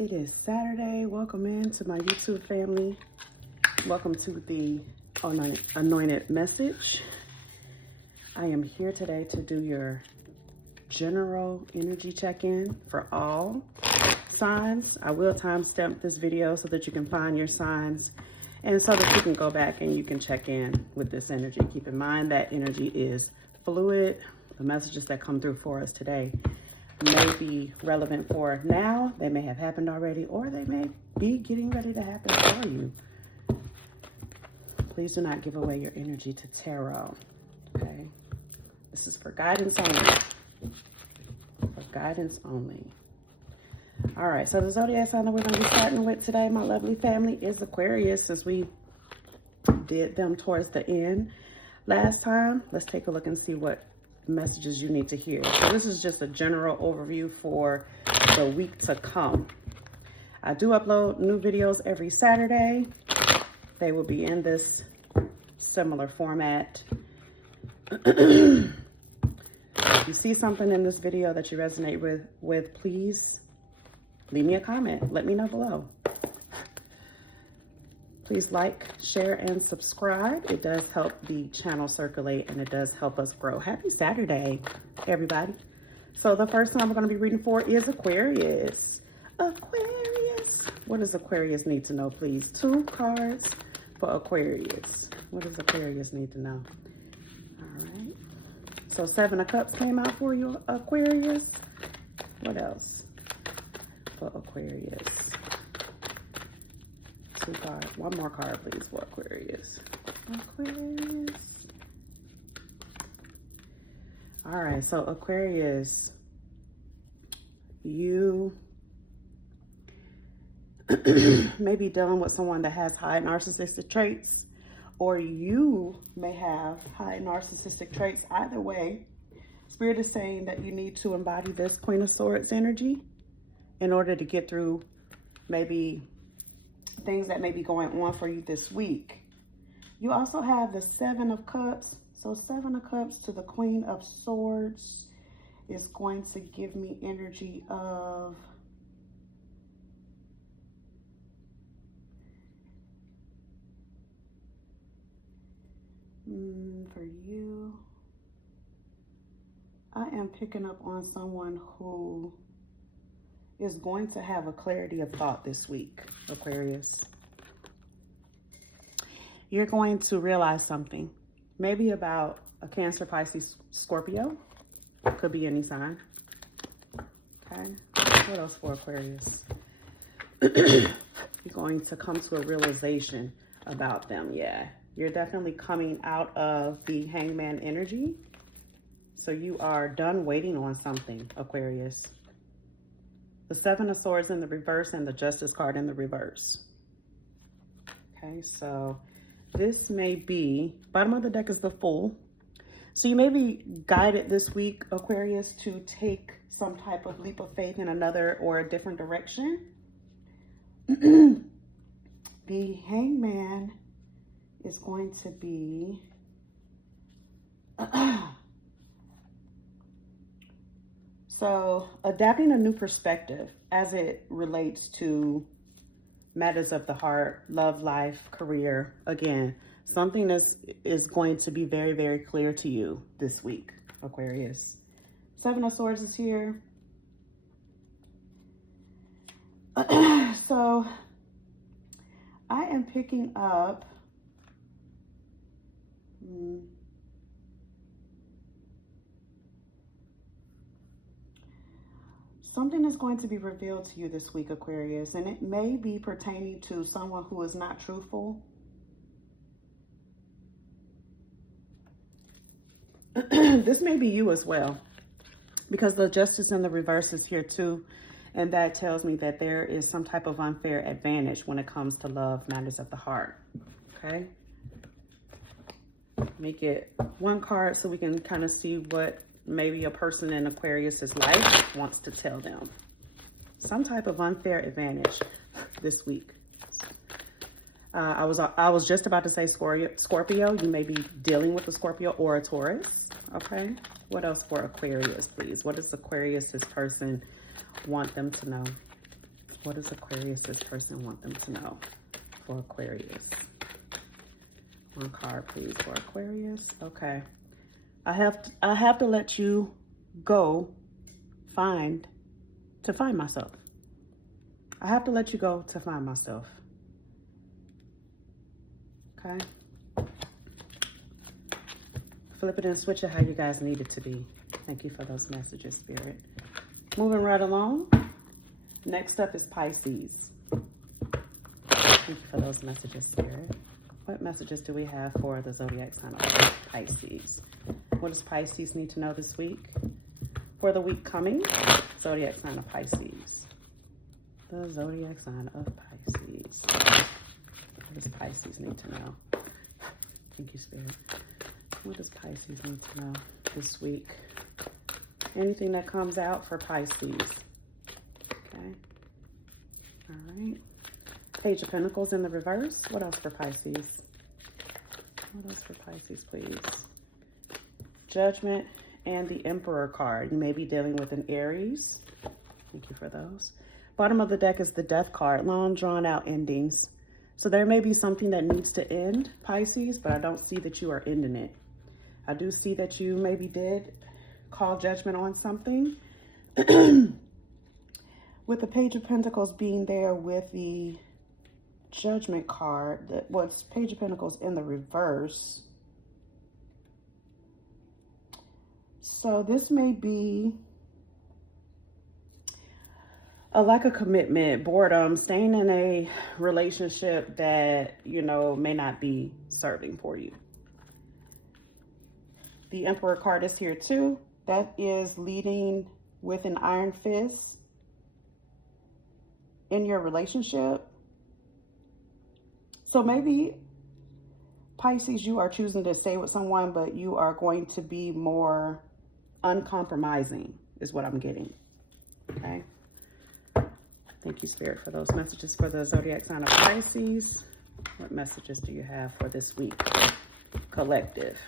It is Saturday. Welcome in to my YouTube family. Welcome to the Anointed Message. I am here today to do your general energy check-in for all signs. I will timestamp this video so that you can find your signs and so that you can go back and you can check in with this energy. Keep in mind that energy is fluid. The messages that come through for us today may be relevant for now. They may have happened already, or they may be getting ready to happen for you. Please do not give away your energy to tarot, okay? This is for guidance only. For guidance only. All right, so the zodiac sign that we're going to be starting with today, my lovely family, is Aquarius, since we did them towards the end last time. Let's take a look and see what messages you need to hear. So this is just a general overview for the week to come. I do upload new videos every Saturday. They will be in this similar format. If you see something in this video that you resonate with, please leave me a comment. Let me know below. Please like, share, and subscribe. It does help the channel circulate and it does help us grow. Happy Saturday, everybody. So the first one we're going to be reading for is Aquarius. Aquarius. What does Aquarius need to know, please? 2 cards for Aquarius. What does Aquarius need to know? All right. So 7 of Cups came out for you, Aquarius. What else for Aquarius? 2 cards. 1 more card, please, for Aquarius. Aquarius. All right, so Aquarius, you may be dealing with someone that has high narcissistic traits, or you may have high narcissistic traits. Either way, Spirit is saying that you need to embody this Queen of Swords energy in order to get through maybe things that may be going on for you this week. You also have the 7 of Cups. So 7 of Cups to the Queen of Swords is going to give me energy of for you. I am picking up on someone who is going to have a clarity of thought this week, Aquarius. You're going to realize something, maybe about a Cancer, Pisces, Scorpio. Could be any sign. Okay. What else for Aquarius? You're going to come to a realization about them. Yeah. You're definitely coming out of the Hangman energy. So you are done waiting on something, Aquarius. The 7 of Swords in the reverse and the Justice card in the reverse. Okay, so this may be, bottom of the deck is the Fool. So you may be guided this week, Aquarius, to take some type of leap of faith in another or a different direction. The Hangman is going to be so adapting a new perspective as it relates to matters of the heart, love, life, career. Again, something is going to be very, very clear to you this week, Aquarius. 7 of Swords is here. So I am picking up something is going to be revealed to you this week, Aquarius, and it may be pertaining to someone who is not truthful. This may be you as well, because the Justice in the reverse is here too, and that tells me that there is some type of unfair advantage when it comes to love, matters of the heart. Okay? Make it 1 card so we can kind of see what maybe a person in Aquarius's life wants to tell them. Some type of unfair advantage this week. I was just about to say Scorpio. You may be dealing with a Scorpio or a Taurus. Okay. What else for Aquarius, please? What does Aquarius, this person, want them to know? What does Aquarius' person want them to know for Aquarius? One card, please, for Aquarius. Okay. I have to let you go to find myself. I have to let you go to find myself. Okay. Flip it and switch it how you guys need it to be. Thank you for those messages, Spirit. Moving right along. Next up is Pisces. Thank you for those messages, Spirit. What messages do we have for the zodiac sign of Pisces? What does Pisces need to know this week? For the week coming, zodiac sign of Pisces. The zodiac sign of Pisces. What does Pisces need to know? Thank you, Spirit. What does Pisces need to know this week? Anything that comes out for Pisces. Okay. All right. Page of Pentacles in the reverse. What else for Pisces? What else for Pisces, please? Judgment and the Emperor card. You may be dealing with an Aries. Thank you for those. Bottom of the deck is the Death card. Long drawn out endings. So there may be something that needs to end, Pisces, but I don't see that you are ending it. I do see that you maybe did call judgment on something. With the Page of Pentacles being there with the Judgment card, that was Page of Pentacles in the reverse. So this may be a lack of commitment, boredom, staying in a relationship that, you know, may not be serving for you. The Emperor card is here too. That is leading with an iron fist in your relationship. So maybe, Pisces, you are choosing to stay with someone, but you are going to be more uncompromising, is what I'm getting. Okay. Thank you, Spirit, for those messages for the zodiac sign of Pisces. What messages do you have for this week? Collective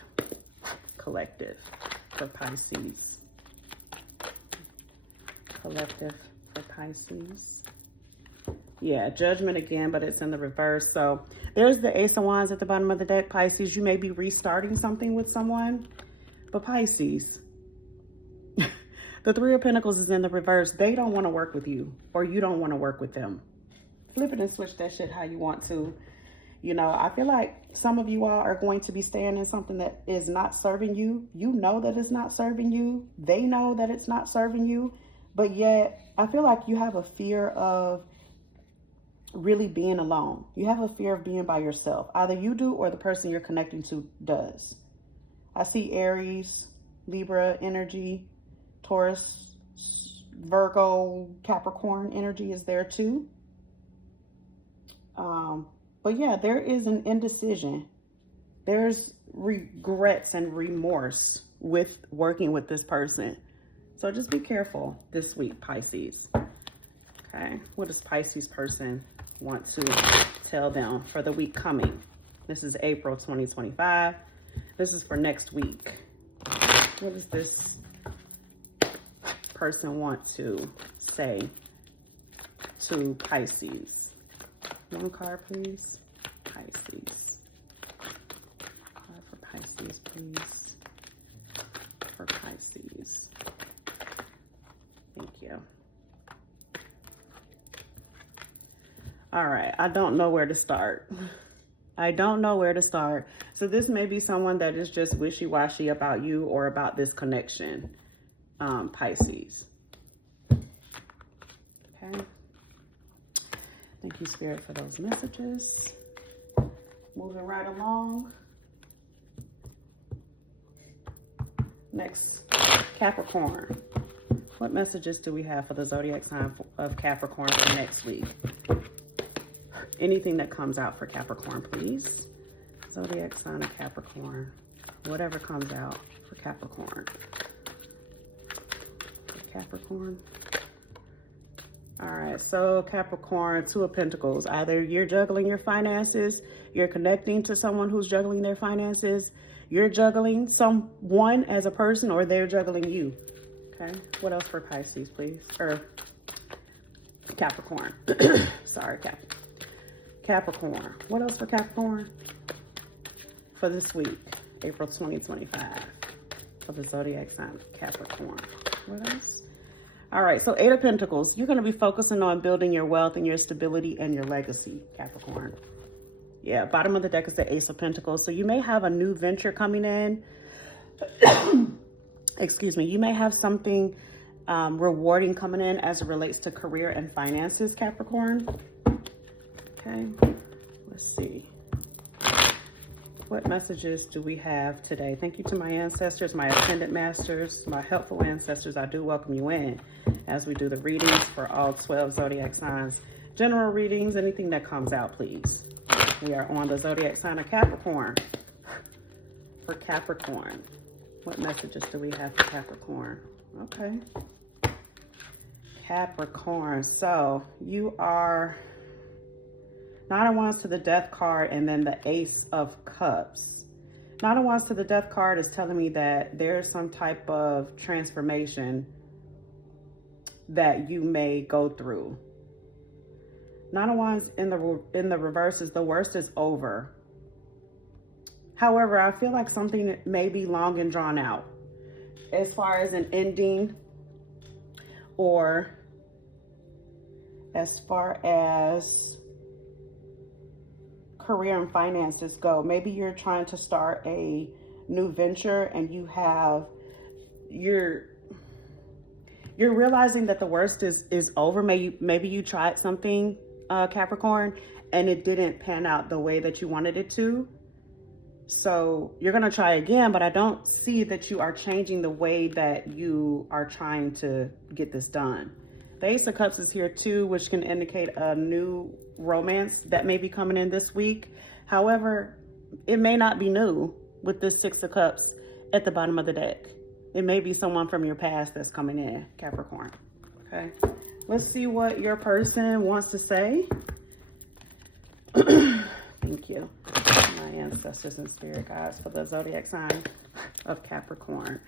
for Pisces. Collective for Pisces. Yeah, Judgment again, but it's in the reverse. So there's the Ace of Wands at the bottom of the deck. Pisces, you may be restarting something with someone. But Pisces, the Three of Pentacles is in the reverse. They don't want to work with you, or you don't want to work with them. Flip it and switch that shit how you want to. You know, I feel like some of you all are going to be staying in something that is not serving you. You know that it's not serving you. They know that it's not serving you. But yet, I feel like you have a fear of really being alone. You have a fear of being by yourself. Either you do or the person you're connecting to does. I see Aries, Libra energy, Taurus, Virgo, Capricorn energy is there too. But yeah, there is an indecision. There's regrets and remorse with working with this person. So just be careful this week, Pisces. Okay, what does Pisces person want to tell them for the week coming? This is April 2025. This is for next week. What does this person want to say to Pisces? One card, please. Pisces. Card for Pisces, please. For Pisces. Thank you. All right. I don't know where to start. I don't know where to start. So this may be someone that is just wishy-washy about you or about this connection, Pisces. Okay. Thank you, Spirit, for those messages. Moving right along. Next, Capricorn. What messages do we have for the zodiac sign of Capricorn for next week? Anything that comes out for Capricorn, please. Zodiac sign of Capricorn. Whatever comes out for Capricorn. Capricorn. All right, so Capricorn, Two of Pentacles. Either you're juggling your finances, you're connecting to someone who's juggling their finances, you're juggling someone as a person, or they're juggling you. Okay, what else for Pisces, please? Or Capricorn. Sorry, Capricorn. What else for Capricorn? For this week, April 2025. For the zodiac sign of Capricorn. What else? All right, so 8 of Pentacles. You're going to be focusing on building your wealth and your stability and your legacy, Capricorn. Yeah, bottom of the deck is the Ace of Pentacles. So you may have a new venture coming in. Excuse me. You may have something rewarding coming in as it relates to career and finances, Capricorn. Okay, let's see. What messages do we have today? Thank you to my ancestors, my ascendant masters, my helpful ancestors. I do welcome you in as we do the readings for all 12 zodiac signs. General readings, anything that comes out, please. We are on the zodiac sign of Capricorn. For Capricorn, what messages do we have for Capricorn? Okay. Capricorn, so you are Nine of Wands to the Death card and then the Ace of Cups. Nine of Wands to the Death card is telling me that there's some type of transformation that you may go through. Nine of Wands in the reverse is the worst is over. However, I feel like something may be long and drawn out as far as an ending, or as far as career and finances go. Maybe you're trying to start a new venture and you're realizing that the worst is over. Maybe you tried something, Capricorn, and it didn't pan out the way that you wanted it to. So you're going to try again, but I don't see that you are changing the way that you are trying to get this done. The Ace of Cups is here too, which can indicate a new romance that may be coming in this week. However, it may not be new with this Six of Cups at the bottom of the deck. It may be someone from your past that's coming in, Capricorn. Okay, let's see what your person wants to say. Thank you, my ancestors and spirit guides, for the zodiac sign of Capricorn.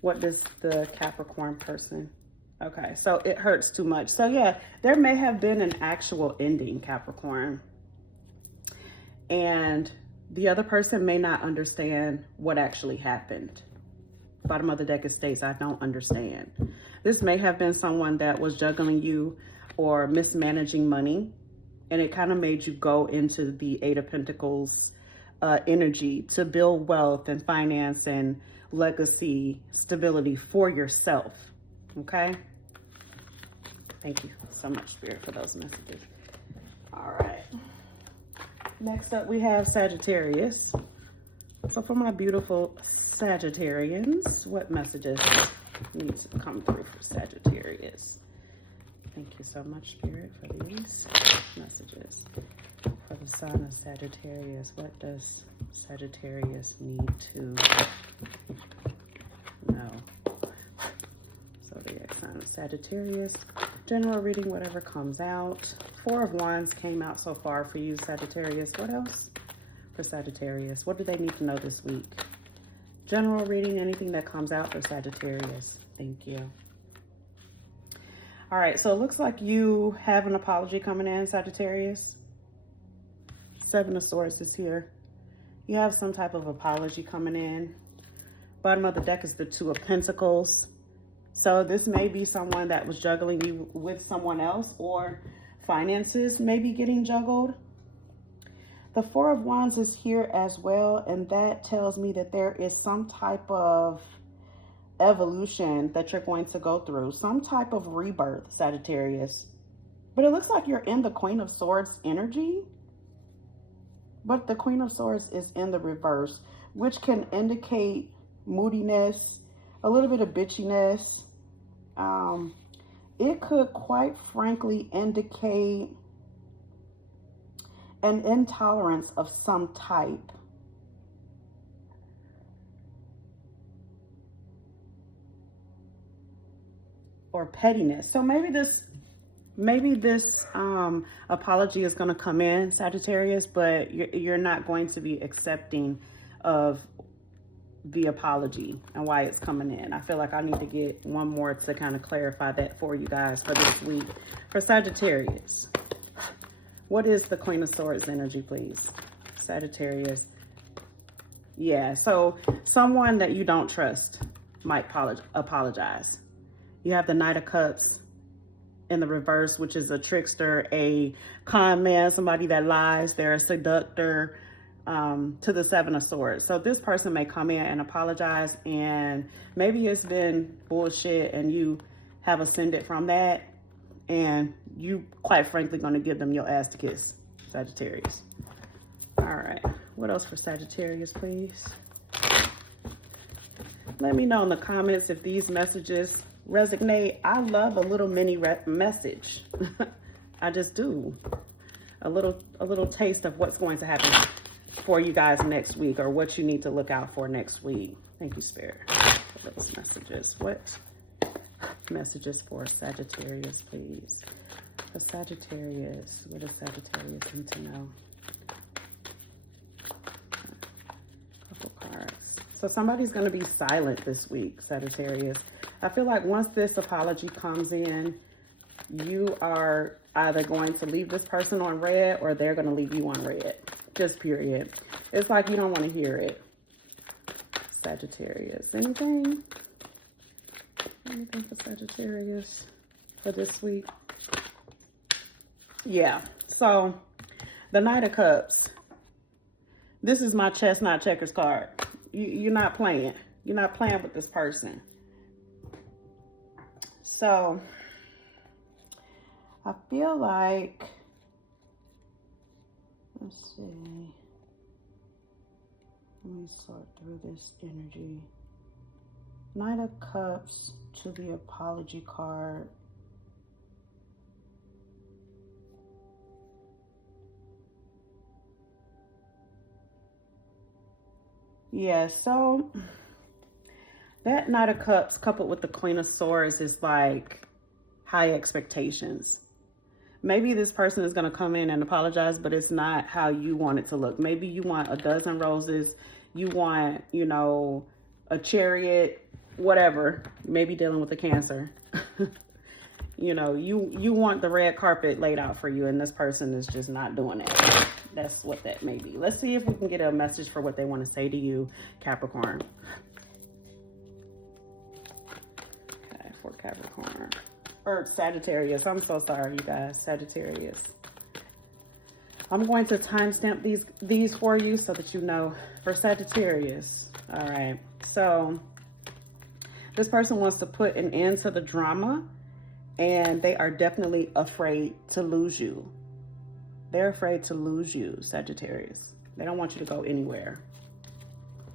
What does the Capricorn person... Okay, so it hurts too much. So yeah, there may have been an actual ending, Capricorn. And the other person may not understand what actually happened. Bottom of the deck, it states, I don't understand. This may have been someone that was juggling you or mismanaging money. And it kind of made you go into the Eight of Pentacles energy to build wealth and finance and legacy stability for yourself. Okay. Thank you so much, Spirit, for those messages. All right. Next up, we have Sagittarius. So for my beautiful Sagittarians, what messages need to come through for Sagittarius? Thank you so much, Spirit, for these messages. For the sign of Sagittarius, what does Sagittarius need to know? Zodiac sign of Sagittarius. General reading, whatever comes out. Four of Wands came out so far for you, Sagittarius. What else for Sagittarius? What do they need to know this week? General reading, anything that comes out for Sagittarius. Thank you. All right, so it looks like you have an apology coming in, Sagittarius. Seven of Swords is here. You have some type of apology coming in. Bottom of the deck is the Two of Pentacles. So this may be someone that was juggling you with someone else, or finances may be getting juggled. The Four of Wands is here as well, and that tells me that there is some type of evolution that you're going to go through, some type of rebirth, Sagittarius. But it looks like you're in the Queen of Swords energy, but the Queen of Swords is in the reverse, which can indicate moodiness, a little bit of bitchiness. It could quite frankly indicate an intolerance of some type. Or pettiness. So maybe this apology is going to come in, Sagittarius, but you're not going to be accepting of the apology and why it's coming in. I feel like I need to get one more to kind of clarify that for you guys for this week. For Sagittarius, what is the Queen of Swords energy, please? Sagittarius. Yeah, so someone that you don't trust might apologize. You have the Knight of Cups in the reverse, which is a trickster, a con man, somebody that lies. They're a seductor, to the Seven of Swords. So this person may come in and apologize, and maybe it's been bullshit and you have ascended from that, and you quite frankly going to give them your ass to kiss, Sagittarius. All right, what else for Sagittarius, please? Let me know in the comments if these messages resonate. I love a little mini message. I just do. A little taste of what's going to happen for you guys next week, or what you need to look out for next week. Thank you, Spirit, for those messages. What messages for Sagittarius, please? For Sagittarius, what does Sagittarius need to know? Couple cards. So somebody's going to be silent this week, Sagittarius. I feel like once this apology comes in, you are either going to leave this person on red, or they're going to leave you on red. Just period. It's like you don't want to hear it. Sagittarius. Anything for Sagittarius for this week? Yeah. So the Knight of Cups. This is my chess, not checkers card. You're not playing. You're not playing with this person. So I feel like, let's see. Let me sort through this energy. Knight of Cups to the apology card. Yeah, so that Knight of Cups coupled with the Queen of Swords is like high expectations. Maybe this person is going to come in and apologize, but it's not how you want it to look. Maybe you want a dozen roses. You want, you know, a chariot, whatever. Maybe dealing with a Cancer. You know, you want the red carpet laid out for you, and this person is just not doing that. That's what that may be. Let's see if we can get a message for what they want to say to you, Capricorn. Okay, for Capricorn. Or Sagittarius. I'm so sorry, you guys. Sagittarius. I'm going to timestamp these for you so that you know. For Sagittarius. All right. So this person wants to put an end to the drama, and they are definitely afraid to lose you. They're afraid to lose you, Sagittarius. They don't want you to go anywhere.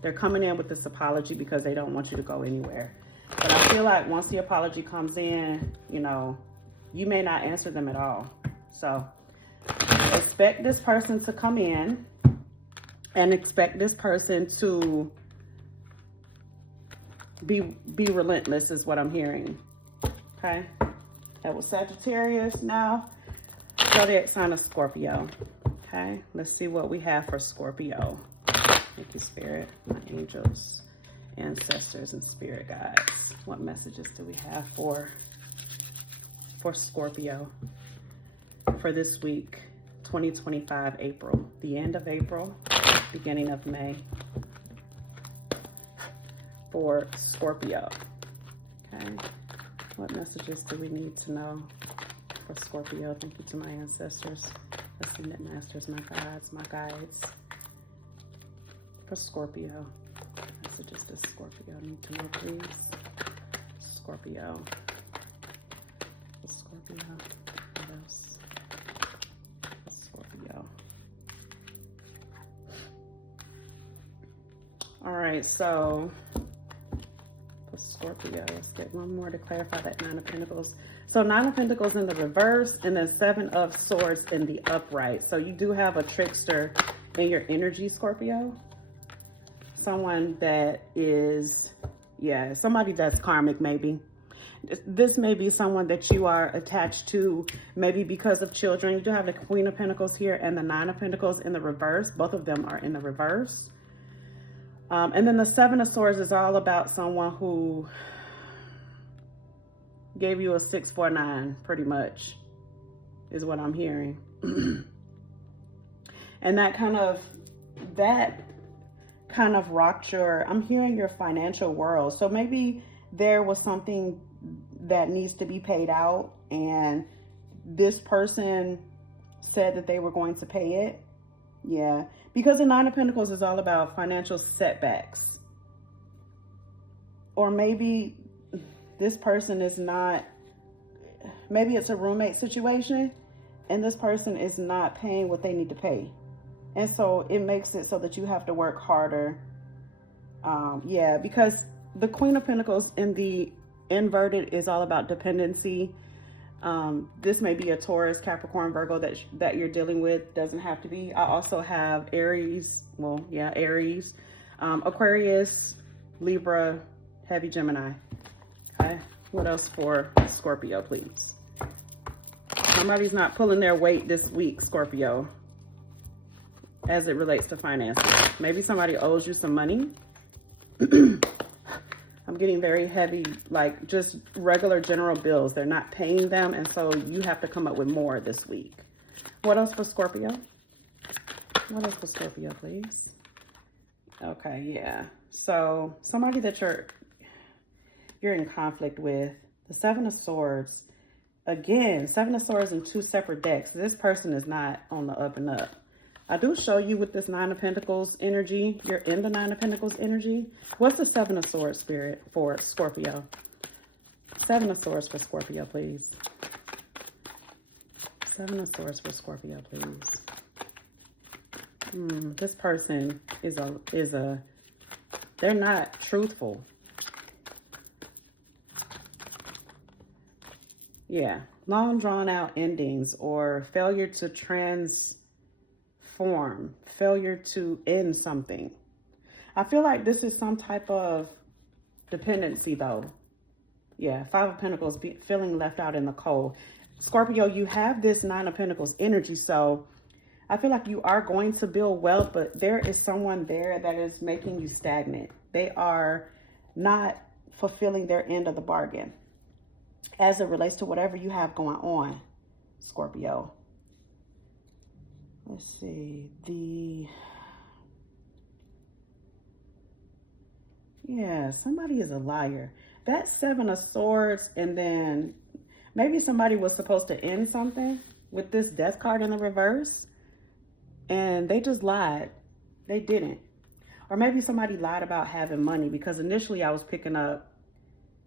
They're coming in with this apology because they don't want you to go anywhere. But I feel like once the apology comes in, you know, you may not answer them at all. So expect this person to come in, and expect this person to be relentless is what I'm hearing. Okay. That was Sagittarius. Now, zodiac sign of Scorpio. Okay. Let's see what we have for Scorpio. Thank you, Spirit, my angels, ancestors, and spirit guides. What messages do we have for Scorpio for this week, 2025, April, the end of April, beginning of May, for Scorpio? Okay, what messages do we need to know for Scorpio? Thank you to my ancestors, ascended masters, my gods, my guides. For Scorpio, messages does Scorpio need to know, please? Scorpio. For Scorpio. What else? For Scorpio. All right, so for Scorpio, let's get one more to clarify that Nine of Pentacles. So Nine of Pentacles in the reverse, and then Seven of Swords in the upright. So you do have a trickster in your energy, Scorpio. Someone that is, yeah, somebody that's karmic, maybe. This may be someone that you are attached to, maybe because of children. You do have the Queen of Pentacles here and the Nine of Pentacles in the reverse. Both of them are in the reverse. And then the Seven of Swords is all about someone who gave you a 649, pretty much, is what I'm hearing. And that kind of rocked your, I'm hearing your financial world. So maybe there was something that needs to be paid out, and this person said that they were going to pay it. Yeah, because the Nine of Pentacles is all about financial setbacks. Or maybe this person is not, maybe it's a roommate situation and this person is not paying what they need to pay. And so it makes it so that you have to work harder. Yeah, because the Queen of Pentacles in the inverted is all about dependency. This may be a Taurus, Capricorn, Virgo that you're dealing with. Doesn't have to be. I also have Aries. Well, yeah, Aries, Aquarius, Libra, heavy Gemini. Okay. What else for Scorpio, please? Somebody's not pulling their weight this week, Scorpio, as it relates to finances. Maybe somebody owes you some money. I'm getting very heavy, like just regular general bills. They're not paying them, and so you have to come up with more this week. What else for Scorpio? What else for Scorpio, please? Okay, yeah. So somebody that you're in conflict with. The Seven of Swords. Again, Seven of Swords in two separate decks. This person is not on the up and up. I do show you with this Nine of Pentacles energy. You're in the Nine of Pentacles energy. What's the Seven of Swords spirit for Scorpio? Seven of Swords for Scorpio, please. Seven of Swords for Scorpio, please. This person they're not truthful. Yeah, long drawn out endings or failure to transform, failure to end something. I feel like this is some type of dependency though. Yeah, Five of Pentacles, feeling left out in the cold. Scorpio, you have this Nine of Pentacles energy, so I feel like you are going to build wealth, but there is someone there that is making you stagnant. They are not fulfilling their end of the bargain as it relates to whatever you have going on, Scorpio. Let's see. Yeah, somebody is a liar. That Seven of Swords, and then maybe somebody was supposed to end something with this Death card in the reverse, and they just lied. They didn't. Or maybe somebody lied about having money, because initially I was picking up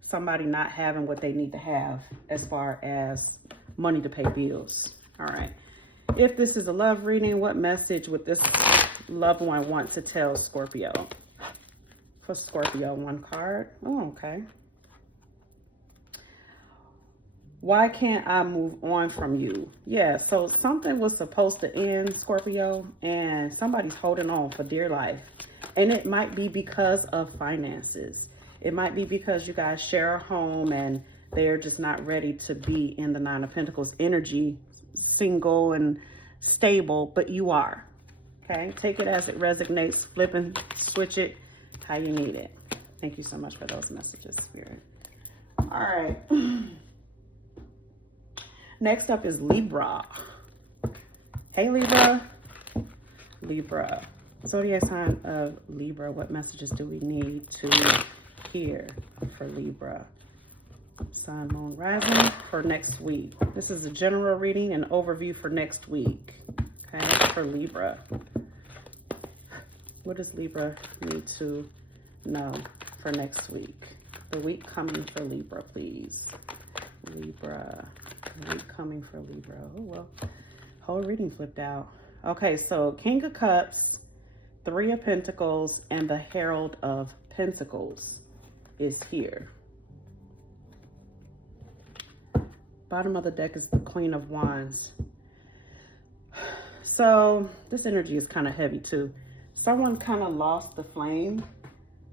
somebody not having what they need to have as far as money to pay bills. All right. If this is a love reading, what message would this loved one want to tell Scorpio? For Scorpio, one card. Oh, okay. Why can't I move on from you? Yeah, so something was supposed to end, Scorpio, and somebody's holding on for dear life. And it might be because of finances. It might be because you guys share a home and they're just not ready to be in the Nine of Pentacles energy, single and stable, but you are. Okay, take it as it resonates, flip and switch it how you need it. Thank you so much for those messages, Spirit. All right. Next up is Libra. Hey, Libra. Libra. Zodiac sign of Libra. What messages do we need to hear for Libra? Sun, moon, rising for next week. This is a general reading and overview for next week. Okay, for Libra. What does Libra need to know for next week? The week coming for Libra, please. Libra. The week coming for Libra. Oh, well, whole reading flipped out. Okay, so King of Cups, Three of Pentacles, and the Herald of Pentacles is here. Bottom of the deck is the Queen of Wands. So this energy is kind of heavy too. Someone kind of lost the flame.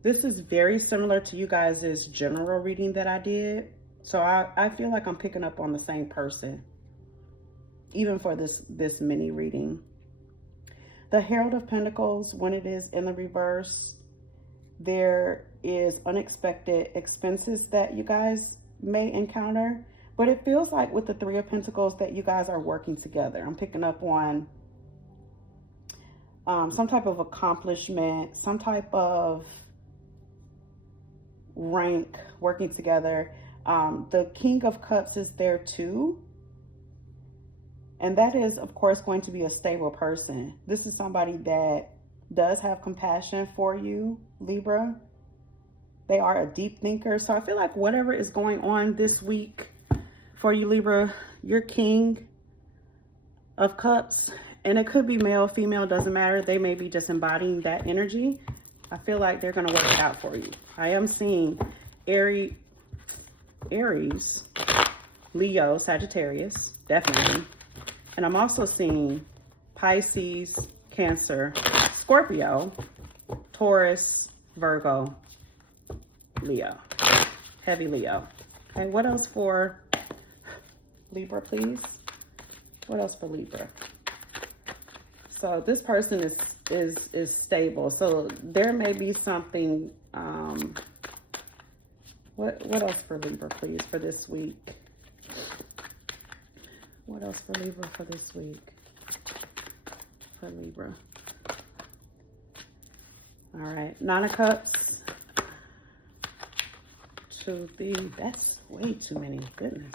This is very similar to you guys' general reading that I did. So I feel like I'm picking up on the same person, even for this mini reading. The Herald of Pentacles, when it is in the reverse, there is unexpected expenses that you guys may encounter. But it feels like with the Three of Pentacles that you guys are working together. I'm picking up on some type of accomplishment, some type of rank, working together. The King of Cups is there too. And that is, of course, going to be a stable person. This is somebody that does have compassion for you, Libra. They are a deep thinker. So I feel like whatever is going on this week for you, Libra, your King of Cups, and it could be male, female, doesn't matter. They may be just embodying that energy. I feel like they're going to work it out for you. I am seeing Aries, Leo, Sagittarius, definitely. And I'm also seeing Pisces, Cancer, Scorpio, Taurus, Virgo, Leo. Heavy Leo. Okay, what else for Libra, please? What else for Libra? So this person is stable. So there may be something. What else for Libra, please, for this week? What else for Libra for this week? For Libra. All right, Nine of Cups. That's way too many. Goodness.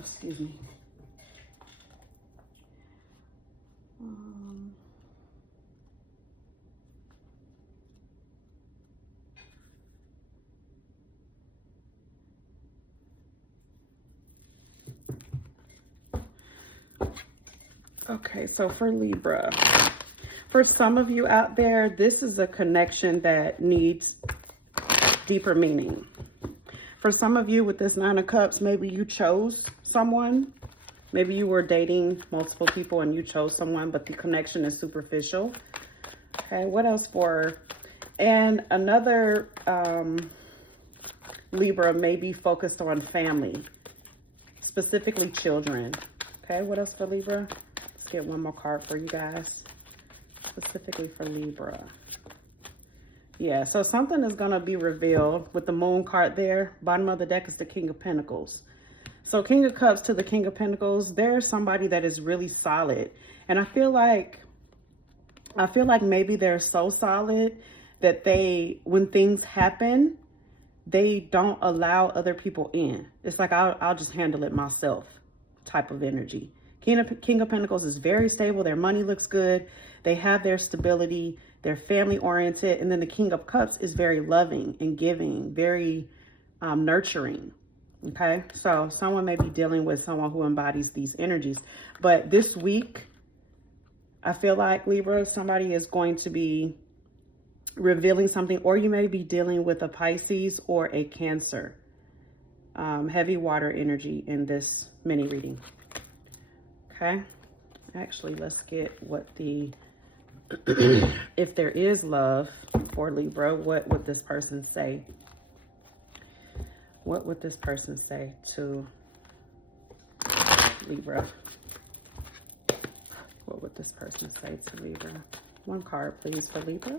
Excuse me. Okay, so for Libra, for some of you out there, this is a connection that needs deeper meaning. For some of you with this Nine of Cups, maybe you chose someone. Maybe you were dating multiple people and you chose someone, but the connection is superficial. Okay, what else for? And another Libra may be focused on family, specifically children. Okay, what else for Libra? Let's get one more card for you guys, specifically for Libra. Yeah, so something is going to be revealed with the Moon card there. Bottom of the deck is the King of Pentacles. So King of Cups to the King of Pentacles, there's somebody that is really solid. And I feel like maybe they're so solid that when things happen, they don't allow other people in. It's like, I'll just handle it myself type of energy. King of Pentacles is very stable. Their money looks good. They have their stability. They're family oriented. And then the King of Cups is very loving and giving, very nurturing. Okay, so someone may be dealing with someone who embodies these energies. But this week, I feel like, Libra, somebody is going to be revealing something, or you may be dealing with a Pisces or a Cancer. Heavy water energy in this mini reading. Okay, actually, let's get what the, if there is love for Libra, what would this person say? What would this person say to Libra? What would this person say to Libra? One card, please, for Libra.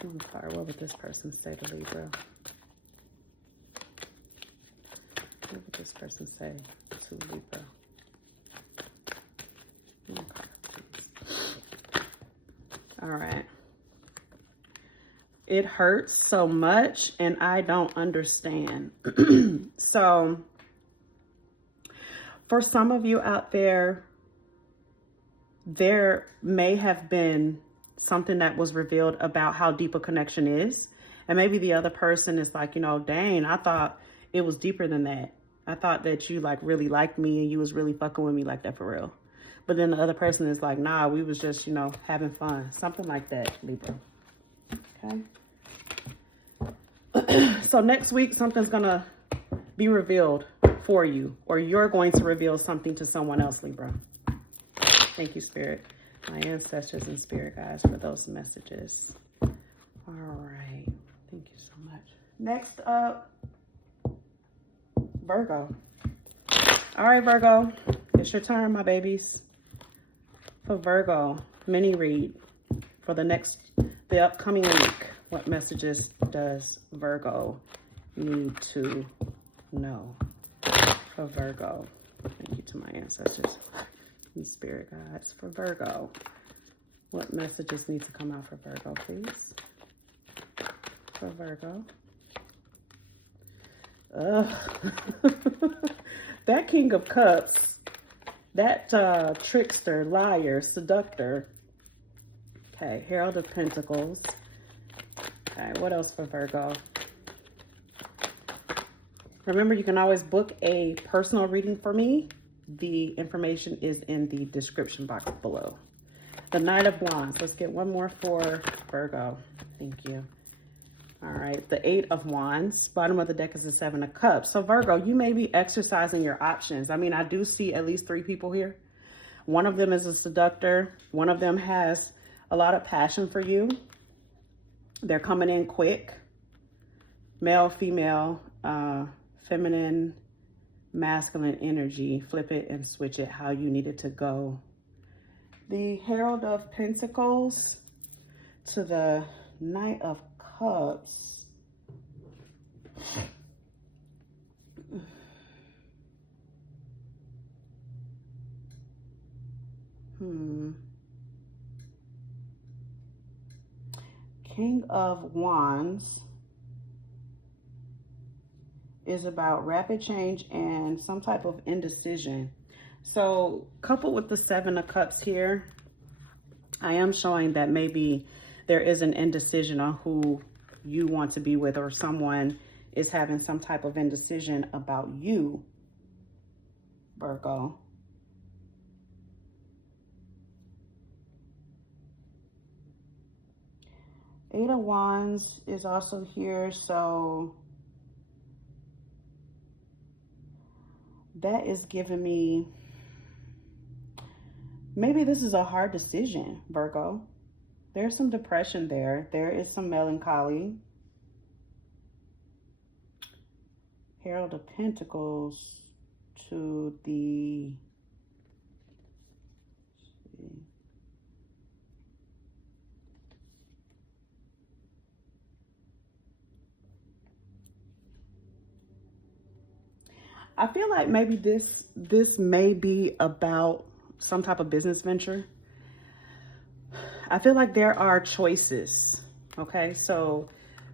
One card. What would this person say to Libra? What would this person say to Libra? One card, please. All right. It hurts so much and I don't understand. So for some of you out there, there may have been something that was revealed about how deep a connection is. And maybe the other person is like, dang, I thought it was deeper than that. I thought that you like really liked me and you was really fucking with me like that for real. But then the other person is like, nah, we was just, having fun. Something like that, Libra. Okay. So next week, something's going to be revealed for you, or you're going to reveal something to someone else, Libra. Thank you, Spirit. My ancestors and Spirit guides for those messages. All right. Thank you so much. Next up, Virgo. All right, Virgo. It's your turn, my babies. For Virgo, mini read for the upcoming week. What messages does Virgo need to know? For Virgo. Thank you to my ancestors and Spirit guides. For Virgo, what messages need to come out for Virgo, please? For Virgo. That King of Cups, that trickster, liar, seductor. Okay, Herald of Pentacles. Okay, what else for Virgo? Remember, you can always book a personal reading for me. The information is in the description box below. The Knight of Wands. Let's get one more for Virgo. Thank you. All right, the Eight of Wands. Bottom of the deck is the Seven of Cups. So Virgo, you may be exercising your options. I mean, I do see at least 3 people here. One of them is a seductor. One of them has a lot of passion for you. They're coming in quick. Male, female, feminine, masculine energy. Flip it and switch it how you need it to go. The Herald of Pentacles to the Knight of Cups. King of Wands is about rapid change and some type of indecision. So coupled with the Seven of Cups here, I am showing that maybe there is an indecision on who you want to be with, or someone is having some type of indecision about you, Virgo. Eight of Wands is also here, so that is giving me, maybe this is a hard decision, Virgo. There's some depression there. There is some melancholy. Herald of Pentacles to the, I feel like maybe this may be about some type of business venture. I feel like there are choices, okay? So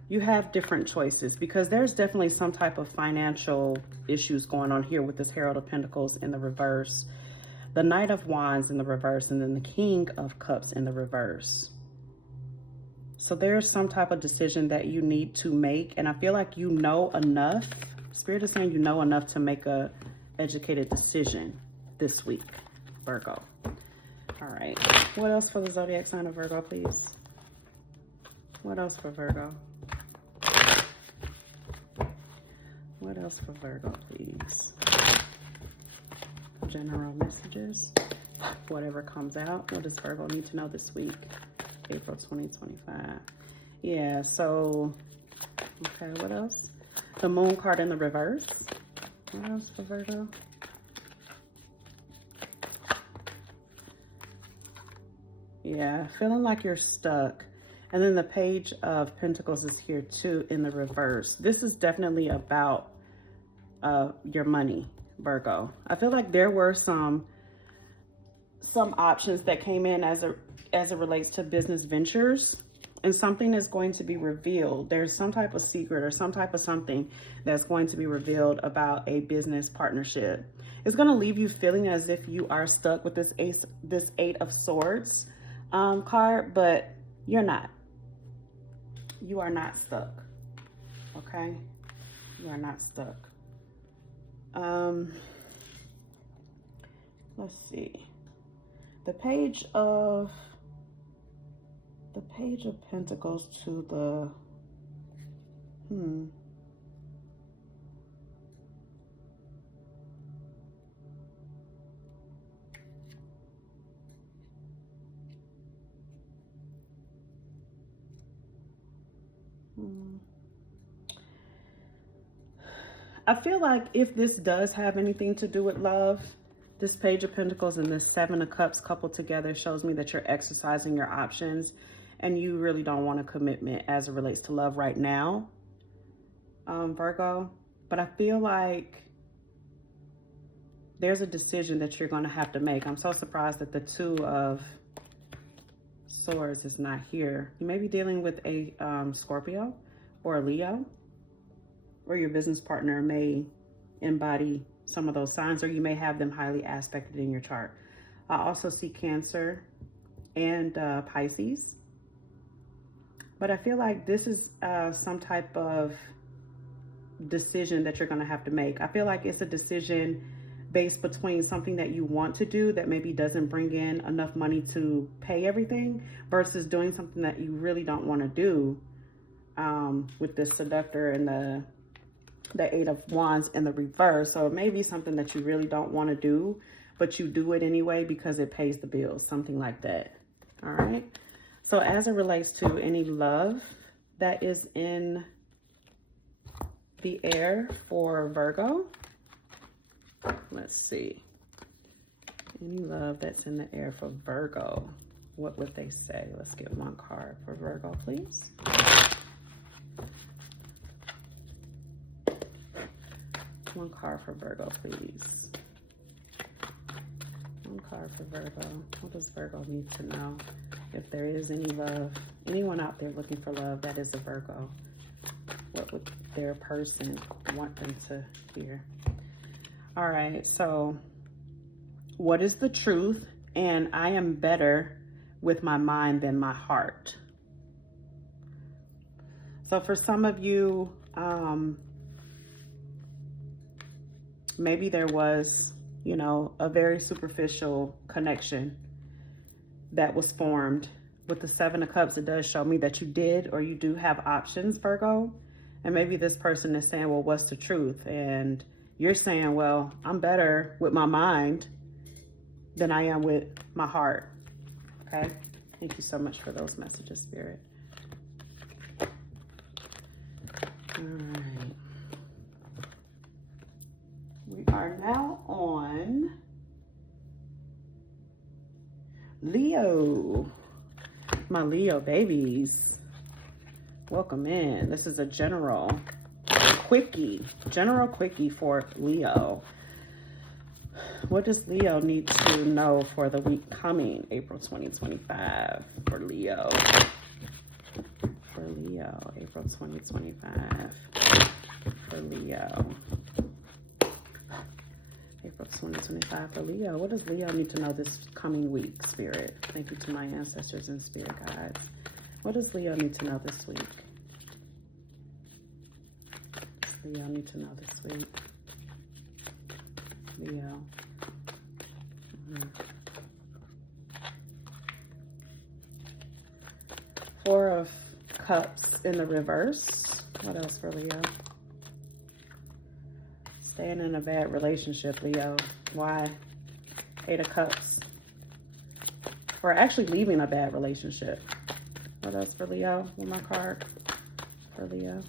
you have different choices because there's definitely some type of financial issues going on here with this Herald of Pentacles in the reverse, the Knight of Wands in the reverse, and then the King of Cups in the reverse. So there's some type of decision that you need to make, and I feel like you know enough. Spirit is saying you know enough to make a educated decision this week, Virgo. All right. What else for the zodiac sign of Virgo, please? What else for Virgo? What else for Virgo, please? General messages. Whatever comes out. What does Virgo need to know this week? April 2025. Yeah, so, okay, what else? The Moon card in the reverse. What else for Virgo? Yeah, feeling like you're stuck. And then the Page of Pentacles is here too in the reverse. This is definitely about your money, Virgo. I feel like there were some options that came in as it relates to business ventures, and something is going to be revealed. There's some type of secret or some type of something that's going to be revealed about a business partnership. It's going to leave you feeling as if you are stuck with this Eight of Swords card, but you're not. You are not stuck. Okay? You are not stuck. Let's see. The Page of Pentacles to the I feel like if this does have anything to do with love, this Page of Pentacles and this Seven of Cups coupled together shows me that you're exercising your options and you really don't want a commitment as it relates to love right now, Virgo. But I feel like there's a decision that you're going to have to make. I'm so surprised that the Two of Swords is not here. You may be dealing with a Scorpio or a Leo, or your business partner may embody some of those signs, or you may have them highly aspected in your chart. I also see Cancer and Pisces. But I feel like this is some type of decision that you're going to have to make. I feel like it's a decision based between something that you want to do that maybe doesn't bring in enough money to pay everything versus doing something that you really don't want to do, with the Seductor and the Eight of Wands in the reverse. So it may be something that you really don't want to do, but you do it anyway because it pays the bills, something like that. All right. So as it relates to any love that is in the air for Virgo, let's see. Any love that's in the air for Virgo, what would they say? Let's get one card for Virgo, please. One card for Virgo, please. One card for Virgo. What does Virgo need to know? If there is any love, anyone out there looking for love that is a Virgo, what would their person want them to hear? All right, so what is the truth? And I am better with my mind than my heart. So for some of you, maybe there was, you know, a very superficial connection that was formed. With the Seven of Cups, it does show me that you did or you do have options, Virgo. And maybe this person is saying, well, what's the truth? And you're saying, well, I'm better with my mind than I am with my heart. Okay? Thank you so much for those messages, Spirit. All right. We are now on Leo. My Leo babies, welcome in. This is a general quickie for Leo. What does Leo need to know for the week coming, April 2025, for Leo? For Leo, April 2025, for Leo. April 2025 for Leo. What does Leo need to know this coming week, Spirit? Thank you to my ancestors and spirit guides. What does Leo need to know this week? What does Leo need to know this week? Leo. Four of Cups in the reverse. What else for Leo? Staying in a bad relationship, Leo. Why? Eight of Cups. Or actually leaving a bad relationship. What else for Leo? One more card for Leo.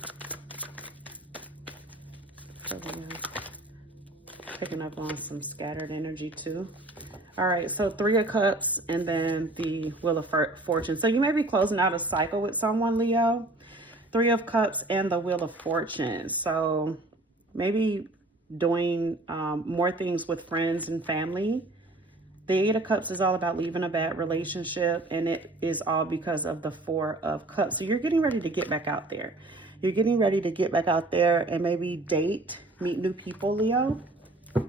For Leo. Picking up on some scattered energy too. All right, so Three of Cups and then the Wheel of Fortune. So you may be closing out a cycle with someone, Leo. Three of Cups and the Wheel of Fortune. So maybe doing more things with friends and family. The Eight of Cups is all about leaving a bad relationship, and it is all because of the Four of Cups. So you're getting ready to get back out there. You're getting ready to get back out there and maybe date, meet new people, Leo. Okay,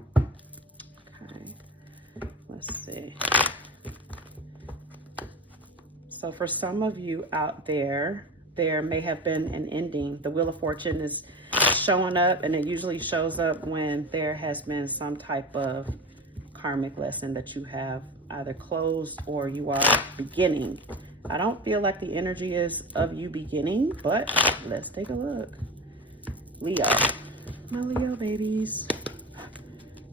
let's see. So for some of you out there, there may have been an ending. The Wheel of Fortune is showing up, and it usually shows up when there has been some type of karmic lesson that you have either closed or you are beginning. I don't feel like the energy is of you beginning, but let's take a look. Leo, my Leo babies.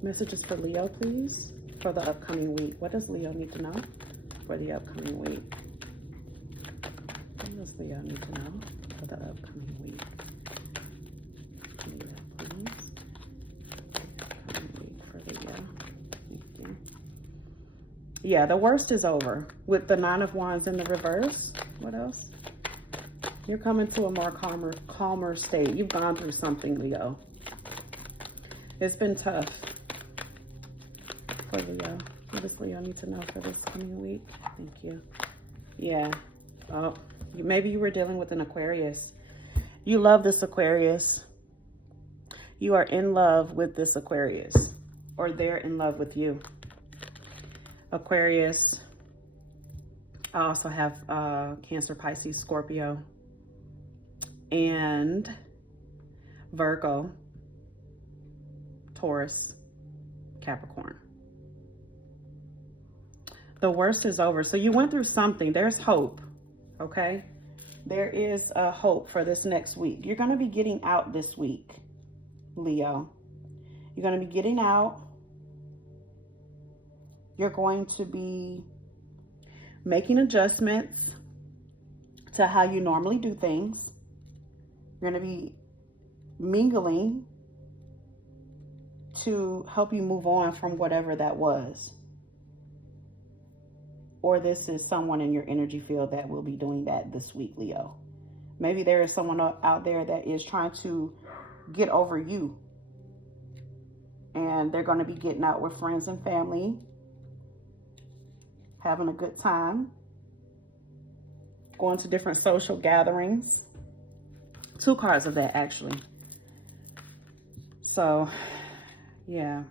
Messages for Leo, please, for the upcoming week. What does Leo need to know for the upcoming week? What does Leo need to know for the upcoming week. Leo, please. Upcoming week for Leo. Thank you. Yeah, the worst is over. With the Nine of Wands in the reverse. What else? You're coming to a more calmer state. You've gone through something, Leo. It's been tough for Leo. What does Leo need to know for this coming week? Thank you. Yeah. Oh, maybe you were dealing with an Aquarius. You love this Aquarius. You are in love with this Aquarius. Or they're in love with you. Aquarius. I also have Cancer, Pisces, Scorpio, and Virgo, Taurus, Capricorn. The worst is over. So you went through something. There's hope, okay? There is a hope for this next week. You're going to be getting out this week, Leo. You're going to be getting out. You're going to be making adjustments to how you normally do things. You're going to be mingling to help you move on from whatever that was. Or this is someone in your energy field that will be doing that this week, Leo. Maybe there is someone out there that is trying to get over you. And they're going to be getting out with friends and family, having a good time, going to different social gatherings. 2 cards of that, actually. So, yeah.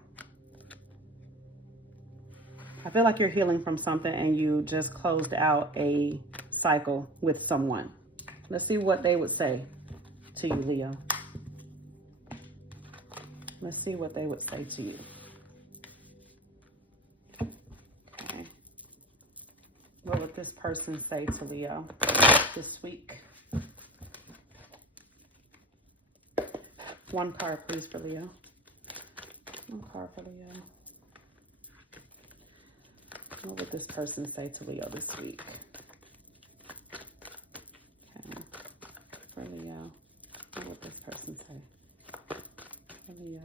I feel like you're healing from something and you just closed out a cycle with someone. Let's see what they would say to you, Leo. Let's see what they would say to you. Okay. What would this person say to Leo this week? 1 card, please, for Leo. 1 card for Leo. What would this person say to Leo this week? Okay. For Leo. What would this person say? For Leo.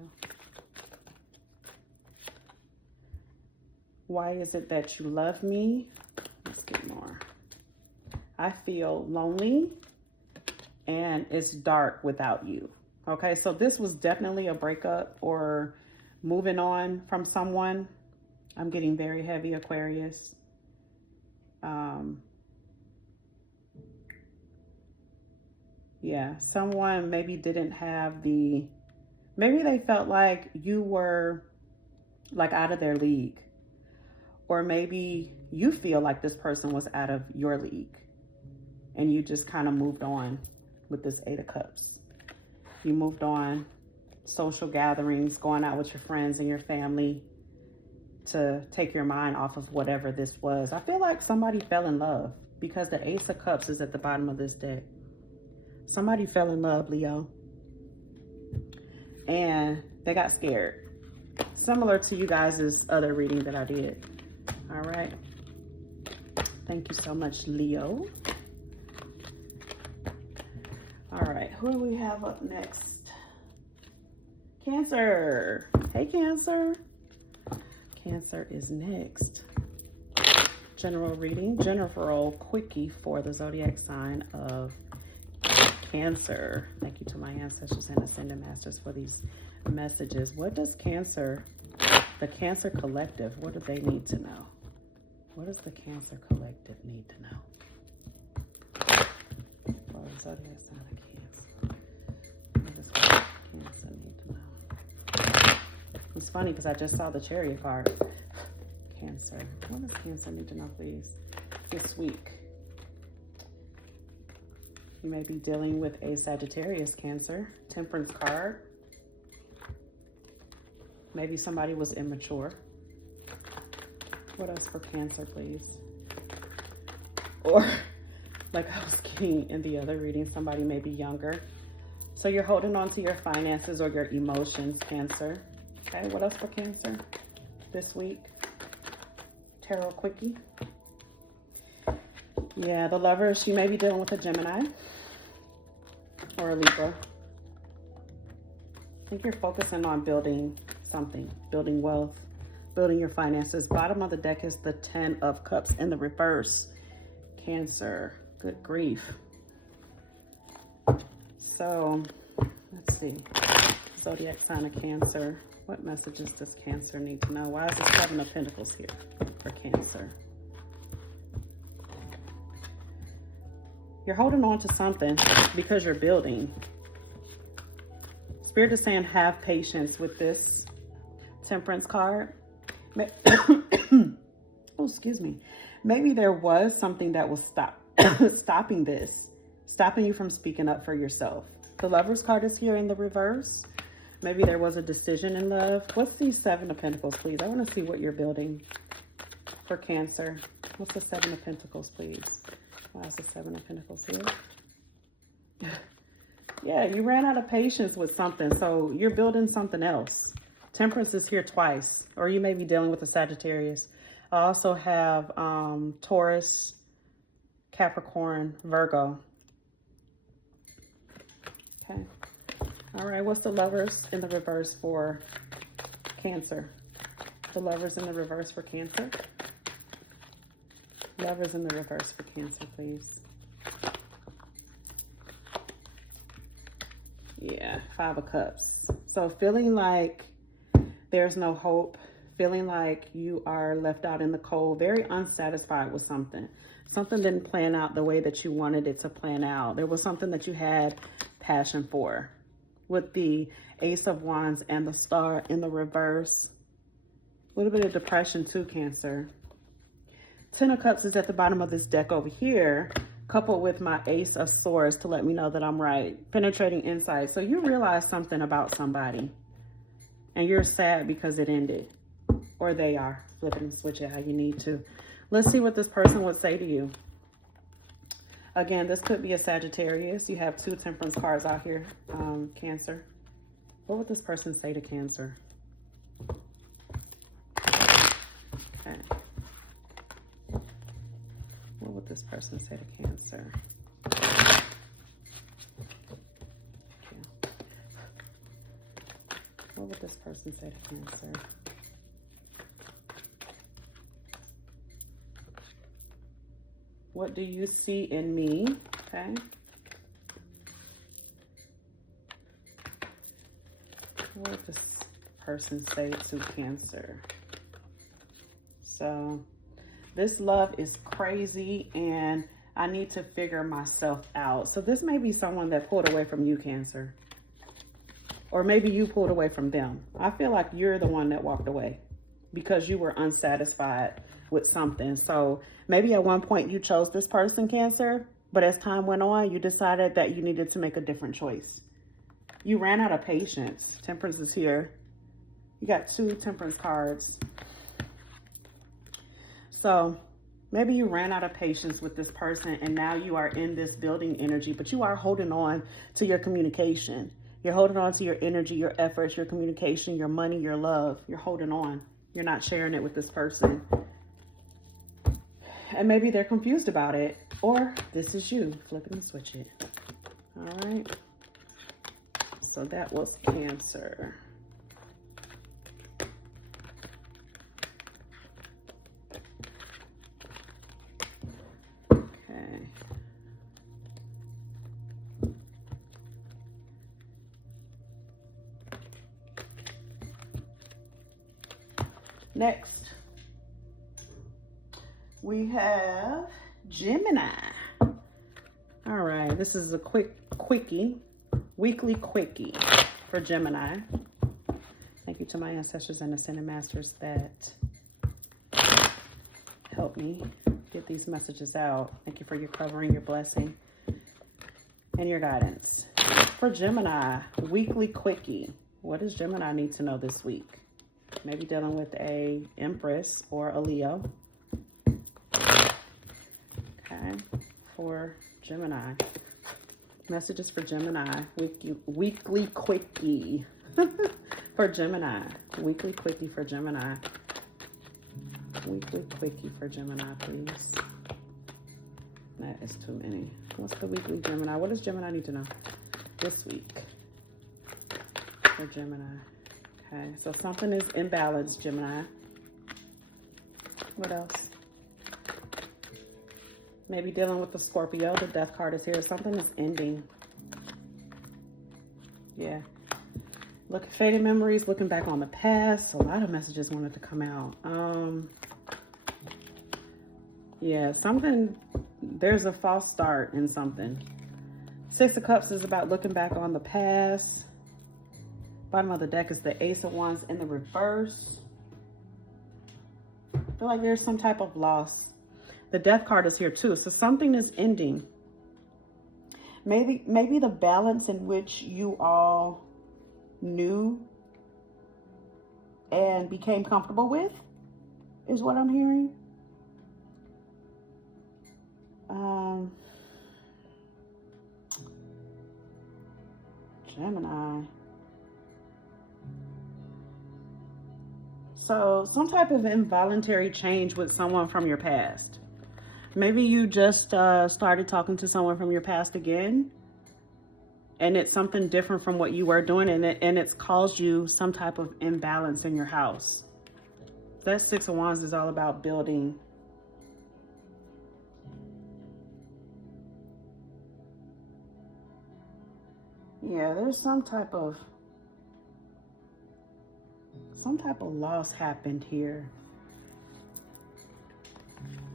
Why is it that you love me? Let's get more. I feel lonely and it's dark without you. Okay, so this was definitely a breakup or moving on from someone. I'm getting very heavy Aquarius. Yeah, someone maybe didn't have maybe they felt like you were like out of their league. Or maybe you feel like this person was out of your league. And you just kind of moved on with this 8 of Cups. You moved on, social gatherings, going out with your friends and your family to take your mind off of whatever this was. I feel like somebody fell in love because the Ace of Cups is at the bottom of this deck. Somebody fell in love, Leo. And they got scared. Similar to you guys' other reading that I did. All right. Thank you so much, Leo. All right, who do we have up next? Cancer. Hey, Cancer. Cancer is next. General reading, general quickie for the zodiac sign of Cancer. Thank you to my ancestors and ascended masters for these messages. What does Cancer, the Cancer collective, what do they need to know? What does the Cancer collective need to know? Well, the zodiac sign of Cancer. What does Cancer need to know? It's funny because I just saw the Chariot card. Cancer. What does Cancer need to know, please? This week. You may be dealing with a Sagittarius, Cancer. Temperance card. Maybe somebody was immature. What else for Cancer, please? Or, like I was getting in the other reading, somebody may be younger. So you're holding on to your finances or your emotions, Cancer. Okay, what else for Cancer this week? Tarot quickie. Yeah, the Lovers, you may be dealing with a Gemini. or a Libra. I think you're focusing on building something, building wealth, building your finances. Bottom of the deck is the 10 of Cups in the reverse. Cancer, good grief. So, let's see. Zodiac sign of Cancer. What messages does Cancer need to know? Why is the 7 of Pentacles here for Cancer? You're holding on to something because you're building. Spirit is saying have patience with this Temperance card. Oh, excuse me. Maybe there was something that was stopping you from speaking up for yourself. The Lover's card is here in the reverse. Maybe there was a decision in love. What's the 7 of Pentacles, please? I want to see what you're building for Cancer. What's the 7 of Pentacles, please? Why is the 7 of Pentacles here? Yeah, you ran out of patience with something, so you're building something else. Temperance is here twice, or you may be dealing with a Sagittarius. I also have Taurus, Capricorn, Virgo. Okay. All right, what's the Lovers in the reverse for Cancer? The Lovers in the reverse for Cancer? Lovers in the reverse for Cancer, please. Yeah, 5 of Cups. So feeling like there's no hope, feeling like you are left out in the cold, very unsatisfied with something. Something didn't plan out the way that you wanted it to plan out. There was something that you had passion for. With the Ace of Wands and the Star in the reverse. A little bit of depression too, Cancer. 10 of Cups is at the bottom of this deck over here, coupled with my Ace of Swords to let me know that I'm right. Penetrating insight. So you realize something about somebody and you're sad because it ended, or they are. Flip it and switch it how you need to. Let's see what this person would say to you. Again, this could be a Sagittarius. You have 2 Temperance cards out here, Cancer. What would this person say to Cancer? Okay. What would this person say to Cancer? What would this person say to Cancer? What do you see in me? Okay. What would this person say to Cancer? So this love is crazy and I need to figure myself out. So this may be someone that pulled away from you, Cancer. Or maybe you pulled away from them. I feel like you're the one that walked away because you were unsatisfied with something. So maybe at one point you chose this person, Cancer, but as time went on, you decided that you needed to make a different choice. You ran out of patience. Temperance is here. You got 2 Temperance cards. So maybe you ran out of patience with this person and now you are in this building energy, but you are holding on to your communication. You're holding on to your energy, your efforts, your communication, your money, your love. You're holding on. You're not sharing it with this person. And maybe they're confused about it. Or this is you. Flip it and switch it. All right. So that was Cancer. Okay. Next, we have Gemini. All right, this is a quickie, weekly quickie for Gemini. Thank you to my ancestors and ascended masters that helped me get these messages out. Thank you for your covering, your blessing, and your guidance. For Gemini, weekly quickie. What does Gemini need to know this week? Maybe dealing with a Empress or a Leo. Okay, for Gemini. Messages for Gemini. Weekly quickie for Gemini. Weekly quickie for Gemini. Weekly quickie for Gemini, please. That is too many. What's the weekly Gemini? What does Gemini need to know? this week for Gemini. Okay, so something is imbalanced, Gemini. What else? Maybe dealing with the Scorpio. The death card is here. Something is ending. Yeah. Look, faded memories, looking back on the past. A lot of messages wanted to come out. Yeah, something, there's a false start in something. Six of Cups is about looking back on the past. Bottom of the deck is the Ace of Wands in the reverse. I feel like there's some type of loss. The Death card is here too. So something is ending. Maybe the balance in which you all knew and became comfortable with is what I'm hearing. Gemini. So some type of involuntary change with someone from your past. Maybe you just started talking to someone from your past again, and it's something different from what you were doing, and it's caused you some type of imbalance in your house. That Six of Wands is all about building. Yeah, there's some type of loss happened here,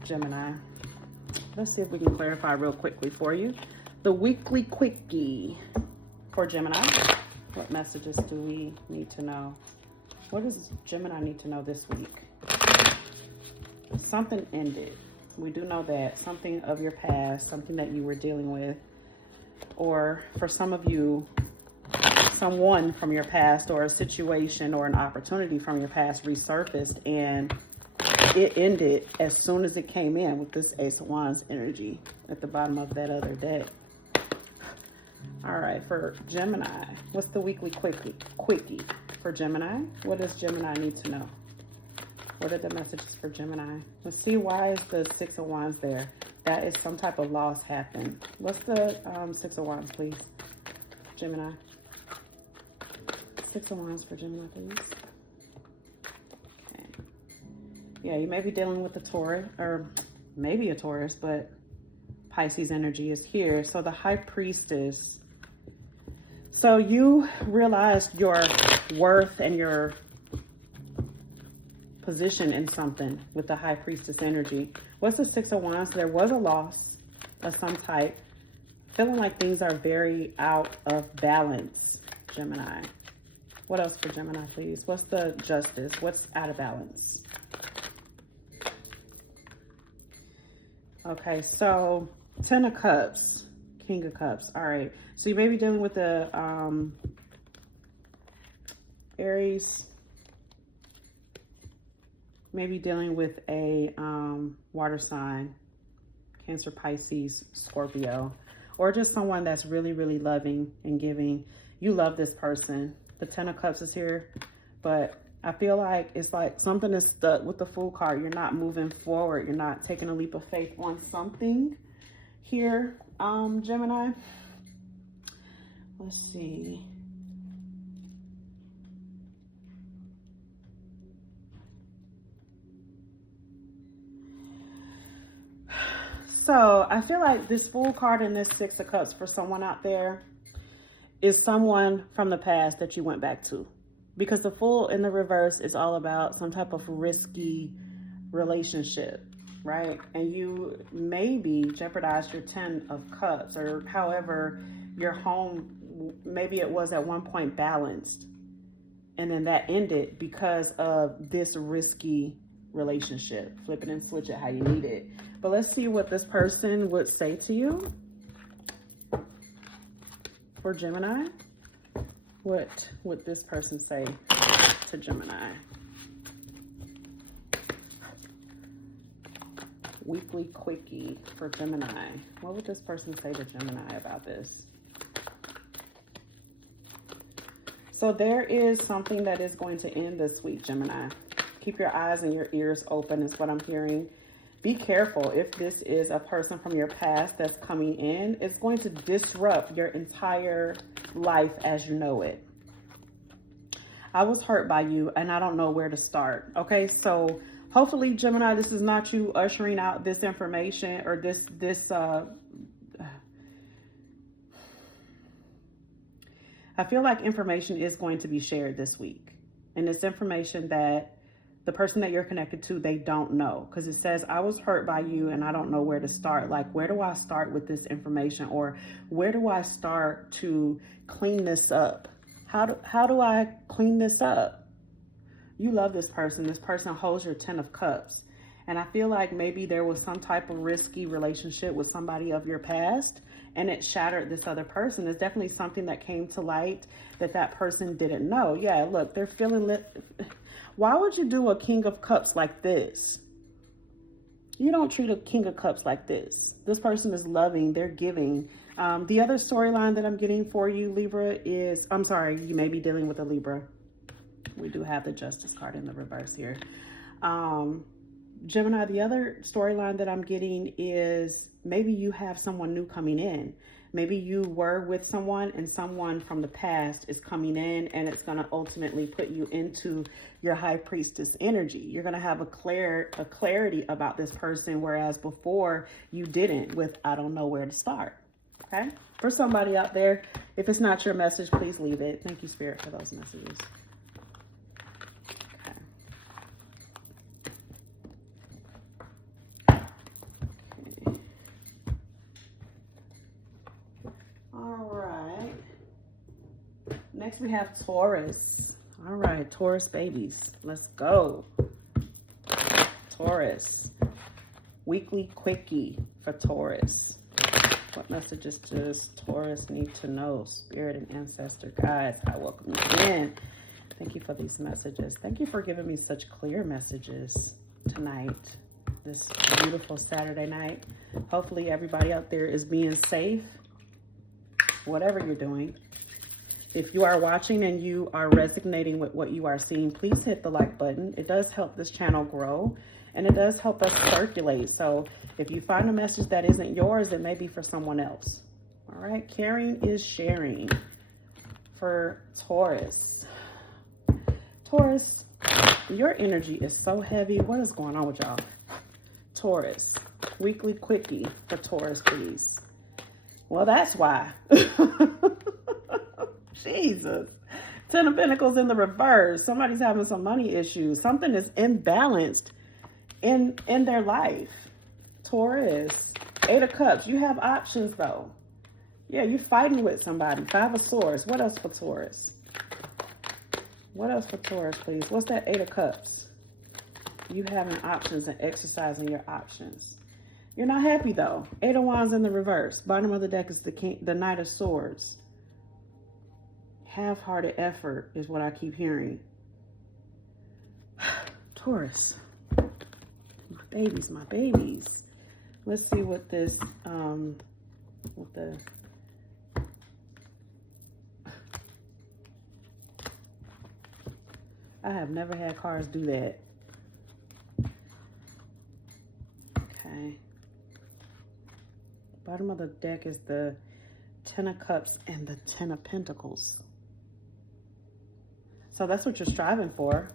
Gemini. Let's see if we can clarify real quickly for you. The weekly quickie for Gemini. What messages do we need to know? What does Gemini need to know this week? Something ended. We do know that. Something of your past, something that you were dealing with. Or for some of you, someone from your past or a situation or an opportunity from your past resurfaced, and it ended as soon as it came in with this Ace of Wands energy at the bottom of that other deck. All right, for Gemini, what's the weekly quickie for Gemini? What does Gemini need to know? What are the messages for Gemini? Let's see, why is the Six of Wands there? That is some type of loss happened. What's the Six of Wands, please? Gemini. Six of Wands for Gemini, please. Okay. Yeah, you may be dealing with a Taurus, or maybe a Taurus, but Pisces energy is here. So the High Priestess. So you realized your worth and your position in something with the High Priestess energy. What's the Six of Wands? There was a loss of some type. Feeling like things are very out of balance, Gemini. What else for Gemini, please? What's the Justice? What's out of balance? Okay, so Ten of Cups, King of Cups. All right, so you may be dealing with the Aries. Maybe dealing with a water sign, Cancer, Pisces, Scorpio, or just someone that's really, really loving and giving. You love this person. The Ten of Cups is here, but I feel like it's like something is stuck with the Fool card. You're not moving forward. You're not taking a leap of faith on something here, Gemini. Let's see. So I feel like this Fool card and this Six of Cups for someone out there is someone from the past that you went back to. Because the Fool in the reverse is all about some type of risky relationship, right? And you maybe jeopardized your Ten of Cups, or however your home, maybe it was at one point balanced, and then that ended because of this risky relationship. Flip it and switch it how you need it. But let's see what this person would say to you. For Gemini, what would this person say to Gemini? Weekly quickie for Gemini. What would this person say to Gemini about this? So there is something that is going to end this week, Gemini. Keep your eyes and your ears open is what I'm hearing. Be careful if this is a person from your past that's coming in. It's going to disrupt your entire life as you know it. I was hurt by you and I don't know where to start. Okay, so hopefully, Gemini, this is not you ushering out this information or this I feel like information is going to be shared this week. And it's information that the person that you're connected to, they don't know. Because it says, I was hurt by you and I don't know where to start. Like, where do I start with this information? Or where do I start to clean this up? How do I clean this up? You love this person. This person holds your 10 of cups. And I feel like maybe there was some type of risky relationship with somebody of your past and it shattered this other person. It's definitely something that came to light that person didn't know. Yeah, look, they're feeling lit. Why would you do a King of Cups like this? You don't treat a King of Cups like this. This person is loving, they're giving. The other storyline that I'm getting for you, Libra, is, I'm sorry, you may be dealing with a Libra. We do have the Justice card in the reverse here. Gemini, the other storyline that I'm getting is maybe you have someone new coming in. Maybe you were with someone and someone from the past is coming in and it's going to ultimately put you into your High Priestess energy. You're going to have a clarity about this person, whereas before you didn't with I don't know where to start. Okay? For somebody out there, if it's not your message, please leave it. Thank you, Spirit, for those messages. Next, we have Taurus. All right, Taurus babies. Let's go. Taurus. Weekly quickie for Taurus. What messages does Taurus need to know? Spirit and ancestor guides, I welcome you in. Thank you for these messages. Thank you for giving me such clear messages tonight, this beautiful Saturday night. Hopefully everybody out there is being safe, whatever you're doing. If you are watching and you are resonating with what you are seeing, please hit the like button. It does help this channel grow and it does help us circulate. So if you find a message that isn't yours, it may be for someone else. All right, caring is sharing for Taurus. Taurus, your energy is so heavy. What is going on with y'all? Taurus, weekly quickie for Taurus, please. Well, that's why. Jesus. 10 of Pentacles in the reverse. Somebody's having some money issues. Something is imbalanced in their life. Taurus. 8 of Cups. You have options, though. Yeah, you're fighting with somebody. 5 of Swords. What else for Taurus? What else for Taurus, please? What's that 8 of Cups? You having options and exercising your options. You're not happy, though. 8 of Wands in the reverse. Bottom of the deck is the Knight of Swords. Half-hearted effort is what I keep hearing. Taurus. My babies, my babies. Let's see what this, I have never had cards do that. Okay. Bottom of the deck is the 10 of Cups and the 10 of Pentacles. So that's what you're striving for.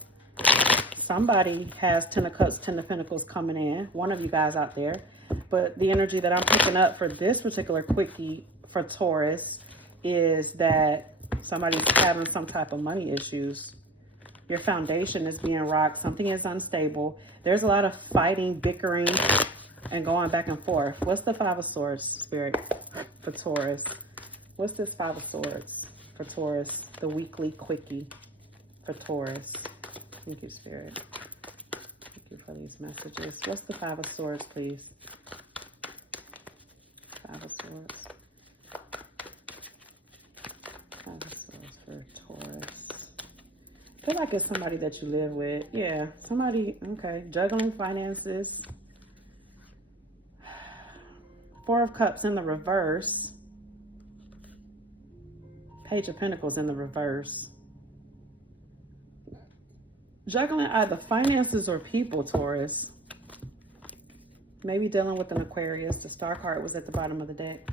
Somebody has 10 of Cups, 10 of Pentacles coming in. One of you guys out there. But the energy that I'm picking up for this particular quickie for Taurus is that somebody's having some type of money issues. Your foundation is being rocked. Something is unstable. There's a lot of fighting, bickering, and going back and forth. What's the 5 of Swords, Spirit, for Taurus? What's this 5 of Swords for Taurus? The weekly quickie for Taurus. Thank you, Spirit. Thank you for these messages. What's the 5 of Swords, please? 5 of Swords. 5 of Swords for Taurus. I feel like it's somebody that you live with. Yeah, somebody, okay. Juggling finances. 4 of Cups in the reverse. Page of Pentacles in the reverse. Juggling either finances or people, Taurus. Maybe dealing with an Aquarius. The star card was at the bottom of the deck.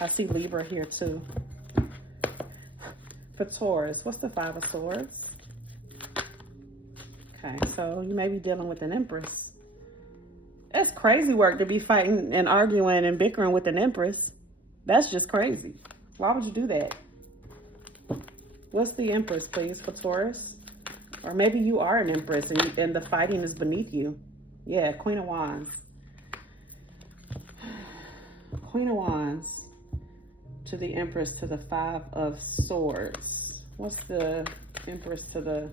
I see Libra here too. For Taurus, what's the Five of Swords? Okay, so you may be dealing with an Empress. That's crazy work to be fighting and arguing and bickering with an Empress. That's just crazy. Why would you do that? What's the Empress, please, for Taurus? Or maybe you are an Empress and the fighting is beneath you. Yeah, Queen of Wands. Queen of Wands to the Empress to the Five of Swords. What's the Empress to the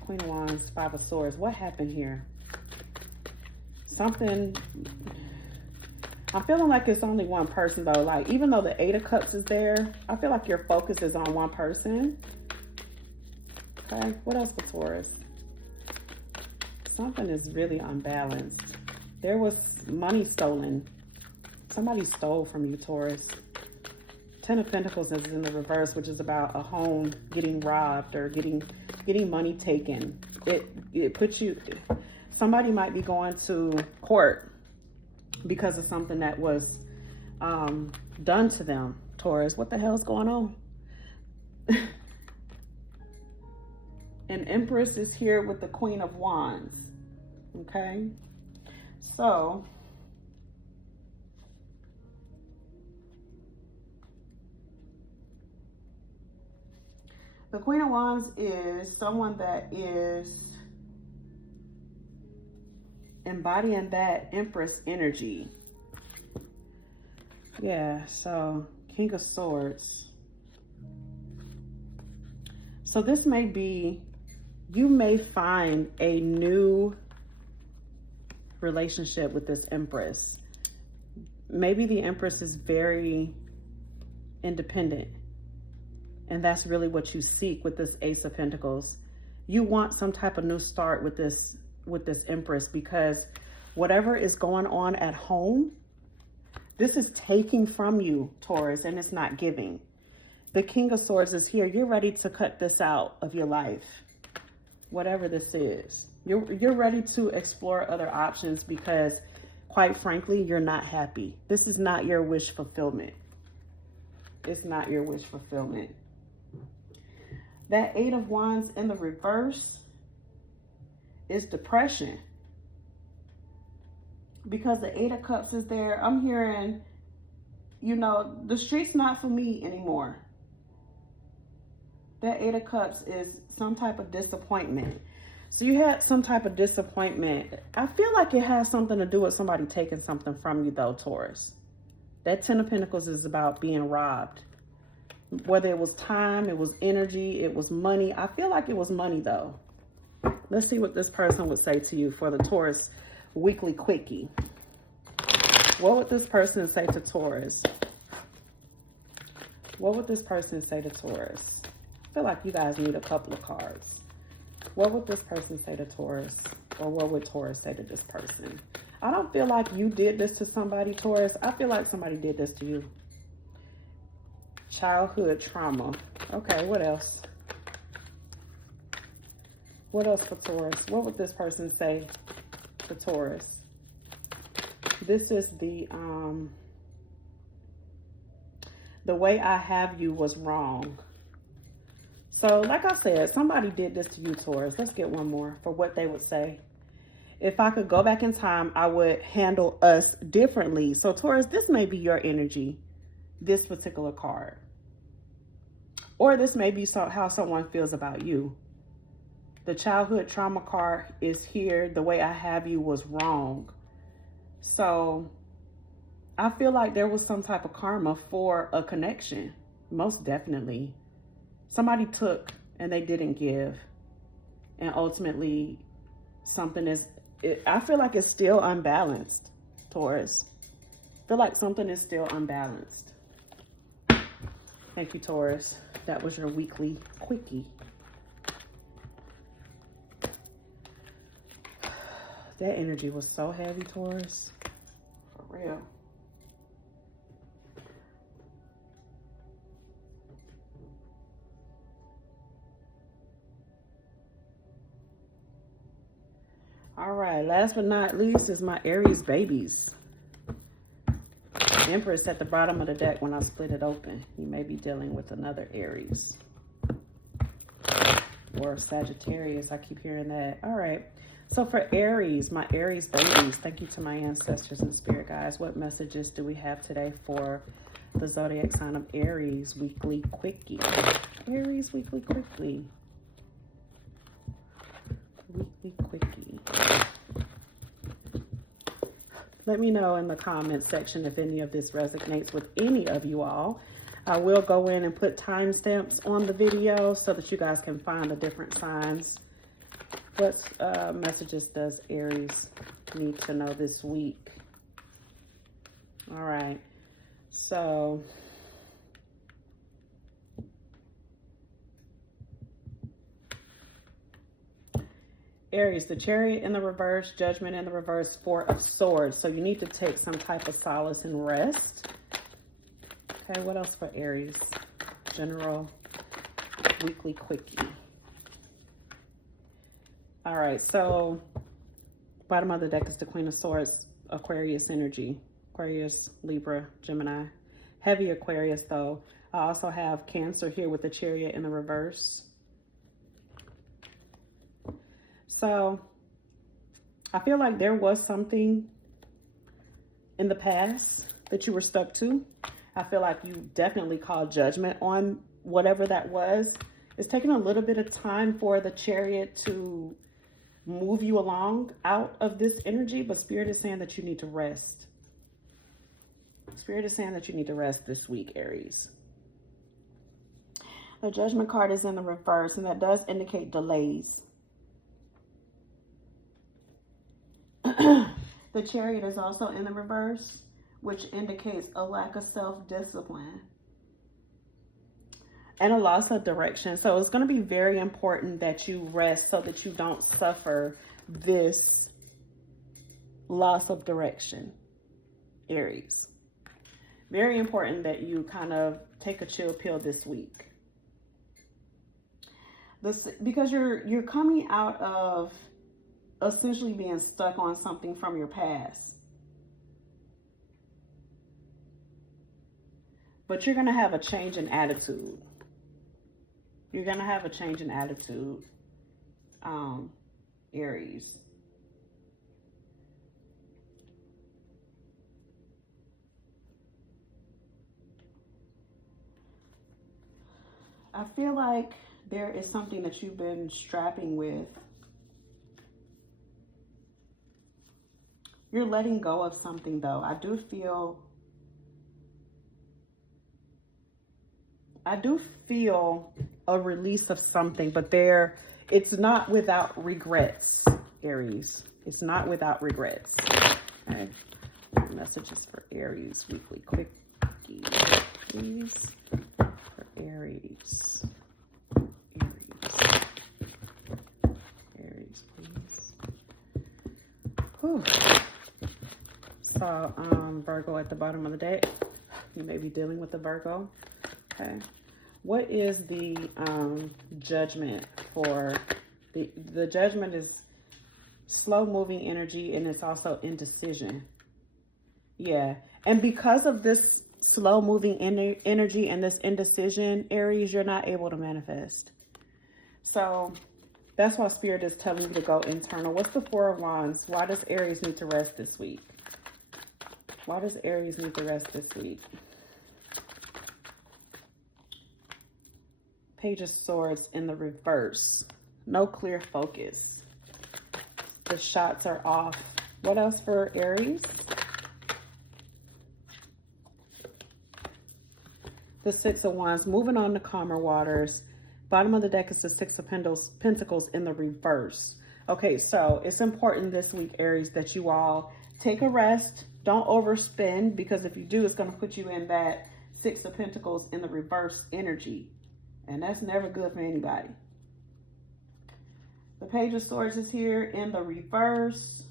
Queen of Wands, Five of Swords? What happened here? Something... I'm feeling like it's only one person though. Like, even though the Eight of Cups is there, I feel like your focus is on one person. Okay, what else for Taurus? Something is really unbalanced. There was money stolen. Somebody stole from you, Taurus. Ten of Pentacles is in the reverse, which is about a home getting robbed or getting money taken. It puts you... Somebody might be going to court because of something that was done to them, Taurus. What the hell's going on? An Empress is here with the Queen of Wands. Okay, so the Queen of Wands is someone that is embodying that Empress energy. Yeah, so King of Swords. So this may be, you may find a new relationship with this Empress. Maybe the Empress is very independent, and that's really what you seek with this Ace of Pentacles. You want some type of new start with this Empress, because whatever is going on at home, this is taking from you, Taurus, and it's not giving. The King of Swords is here. You're ready to cut this out of your life. Whatever this is. You're ready to explore other options because, quite frankly, you're not happy. This is not your wish fulfillment. It's not your wish fulfillment. That Eight of Wands in the reverse is depression. Because the Eight of Cups is there, I'm hearing, you know, the street's not for me anymore. That Eight of Cups is some type of disappointment. So you had some type of disappointment. I feel like it has something to do with somebody taking something from you though, Taurus. That Ten of Pentacles is about being robbed. Whether it was time, it was energy, it was money. I feel like it was money though. Let's see what this person would say to you for the Taurus weekly quickie. What would this person say to Taurus? What would this person say to Taurus? I feel like you guys need a couple of cards. What would this person say to Taurus? Or what would Taurus say to this person? I don't feel like you did this to somebody, Taurus. I feel like somebody did this to you. Childhood trauma. Okay, what else? What else for Taurus? What would this person say to Taurus? This is the way I have you was wrong. So, like I said, somebody did this to you, Taurus. Let's get one more for what they would say. If I could go back in time, I would handle us differently. So, Taurus, this may be your energy, this particular card. Or this may be how someone feels about you. The childhood trauma card is here. The way I have you was wrong. So, I feel like there was some type of karma for a connection. Most definitely. Somebody took and they didn't give. And ultimately, something is... I feel like it's still unbalanced, Taurus. I feel like something is still unbalanced. Thank you, Taurus. That was your weekly quickie. That energy was so heavy, Taurus. For real. All right, last but not least is my Aries babies. Empress at the bottom of the deck when I split it open. You may be dealing with another Aries. Or Sagittarius, I keep hearing that. All right, so for Aries, my Aries babies, thank you to my ancestors and spirit guides. What messages do we have today for the zodiac sign of Aries weekly quickie? Aries weekly quickie. Weekly quickie. Let me know in the comment section if any of this resonates with any of you all. I will go in and put timestamps on the video so that you guys can find the different signs. What messages does Aries need to know this week? All right. So Aries, the Chariot in the reverse, Judgment in the reverse, Four of Swords. So you need to take some type of solace and rest. Okay, what else for Aries? General weekly quickie. All right, so bottom of the deck is the Queen of Swords, Aquarius energy. Aquarius, Libra, Gemini. Heavy Aquarius though. I also have Cancer here with the Chariot in the reverse. So I feel like there was something in the past that you were stuck to. I feel like you definitely called judgment on whatever that was. It's taking a little bit of time for the Chariot to move you along out of this energy, but Spirit is saying that you need to rest. Spirit is saying that you need to rest this week, Aries. The Judgment card is in the reverse, and that does indicate delays. The Chariot is also in the reverse, which indicates a lack of self-discipline and a loss of direction. So it's going to be very important that you rest so that you don't suffer this loss of direction, Aries. Very important that you kind of take a chill pill this week. Because you're coming out of essentially being stuck on something from your past. But you're going to have a change in attitude. You're going to have a change in attitude, Aries. I feel like there is something that you've been strapping with. You're letting go of something though. I do feel a release of something, but it's not without regrets, Aries. It's not without regrets. Okay. Messages for Aries weekly quickie, please. For Aries. Aries, please. Whew. So, Virgo at the bottom of the deck. You may be dealing with the Virgo. Okay. What is the judgment for the judgment is slow moving energy, and it's also indecision. Yeah. And because of this slow moving energy and this indecision, Aries, you're not able to manifest. So that's why Spirit is telling you to go internal. What's the Four of Wands? Why does Aries need to rest this week? Why does Aries need to rest this week? Page of Swords in the reverse. No clear focus. The shots are off. What else for Aries? The Six of Wands. Moving on to calmer waters. Bottom of the deck is the Six of Pentacles in the reverse. Okay, so it's important this week, Aries, that you all take a rest. Don't overspend, because if you do, it's going to put you in that Six of Pentacles in the reverse energy. And that's never good for anybody. The Page of Swords is here in the reverse.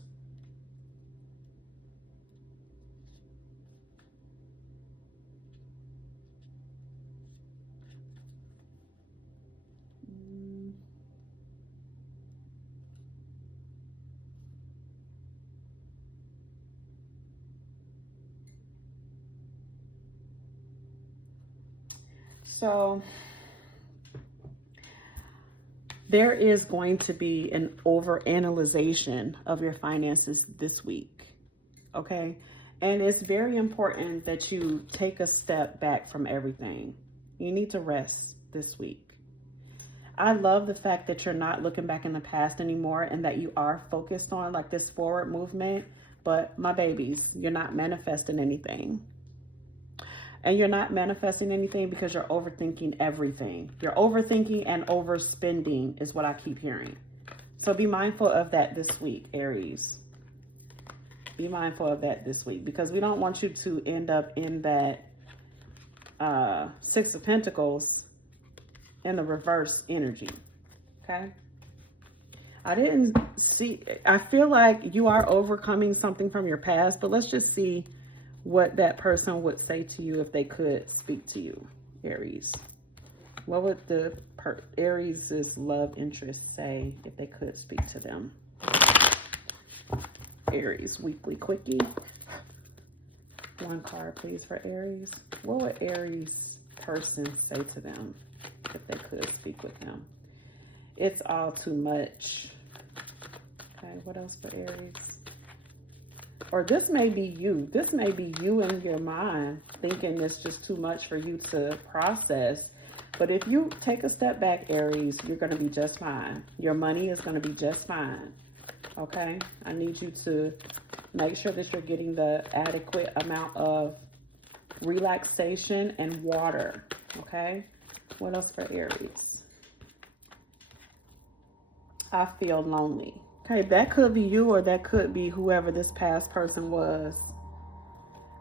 So there is going to be an overanalyzation of your finances this week, okay? And it's very important that you take a step back from everything. You need to rest this week. I love the fact that you're not looking back in the past anymore and that you are focused on like this forward movement. But my babies, you're not manifesting anything. And you're not manifesting anything because you're overthinking everything. You're overthinking and overspending is what I keep hearing. So be mindful of that this week, Aries. Be mindful of that this week because we don't want you to end up in that Six of Pentacles in the reverse energy, okay? I feel like you are overcoming something from your past, but let's just see what that person would say to you if they could speak to you, Aries. What would the Aries' love interest say if they could speak to them? Aries weekly quickie. One card, please, for Aries. What would Aries person say to them if they could speak with them? It's all too much. Okay, what else for Aries? Or this may be you. This may be you in your mind thinking it's just too much for you to process. But if you take a step back, Aries, you're going to be just fine. Your money is going to be just fine. Okay? I need you to make sure that you're getting the adequate amount of relaxation and water. Okay? What else for Aries? I feel lonely. Okay, that could be you or that could be whoever this past person was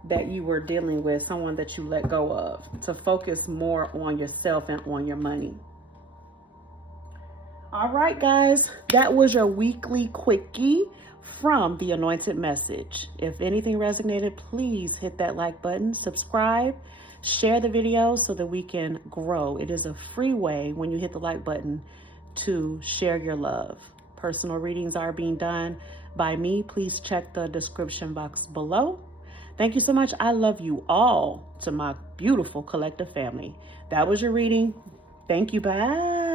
that you were dealing with, someone that you let go of, to focus more on yourself and on your money. All right, guys, that was your weekly quickie from The Anointed Message. If anything resonated, please hit that like button, subscribe, share the video so that we can grow. It is a free way when you hit the like button to share your love. Personal readings are being done by me. Please check the description box below. Thank you so much. I love you all, to my beautiful collective family. That was your reading. Thank you. Bye.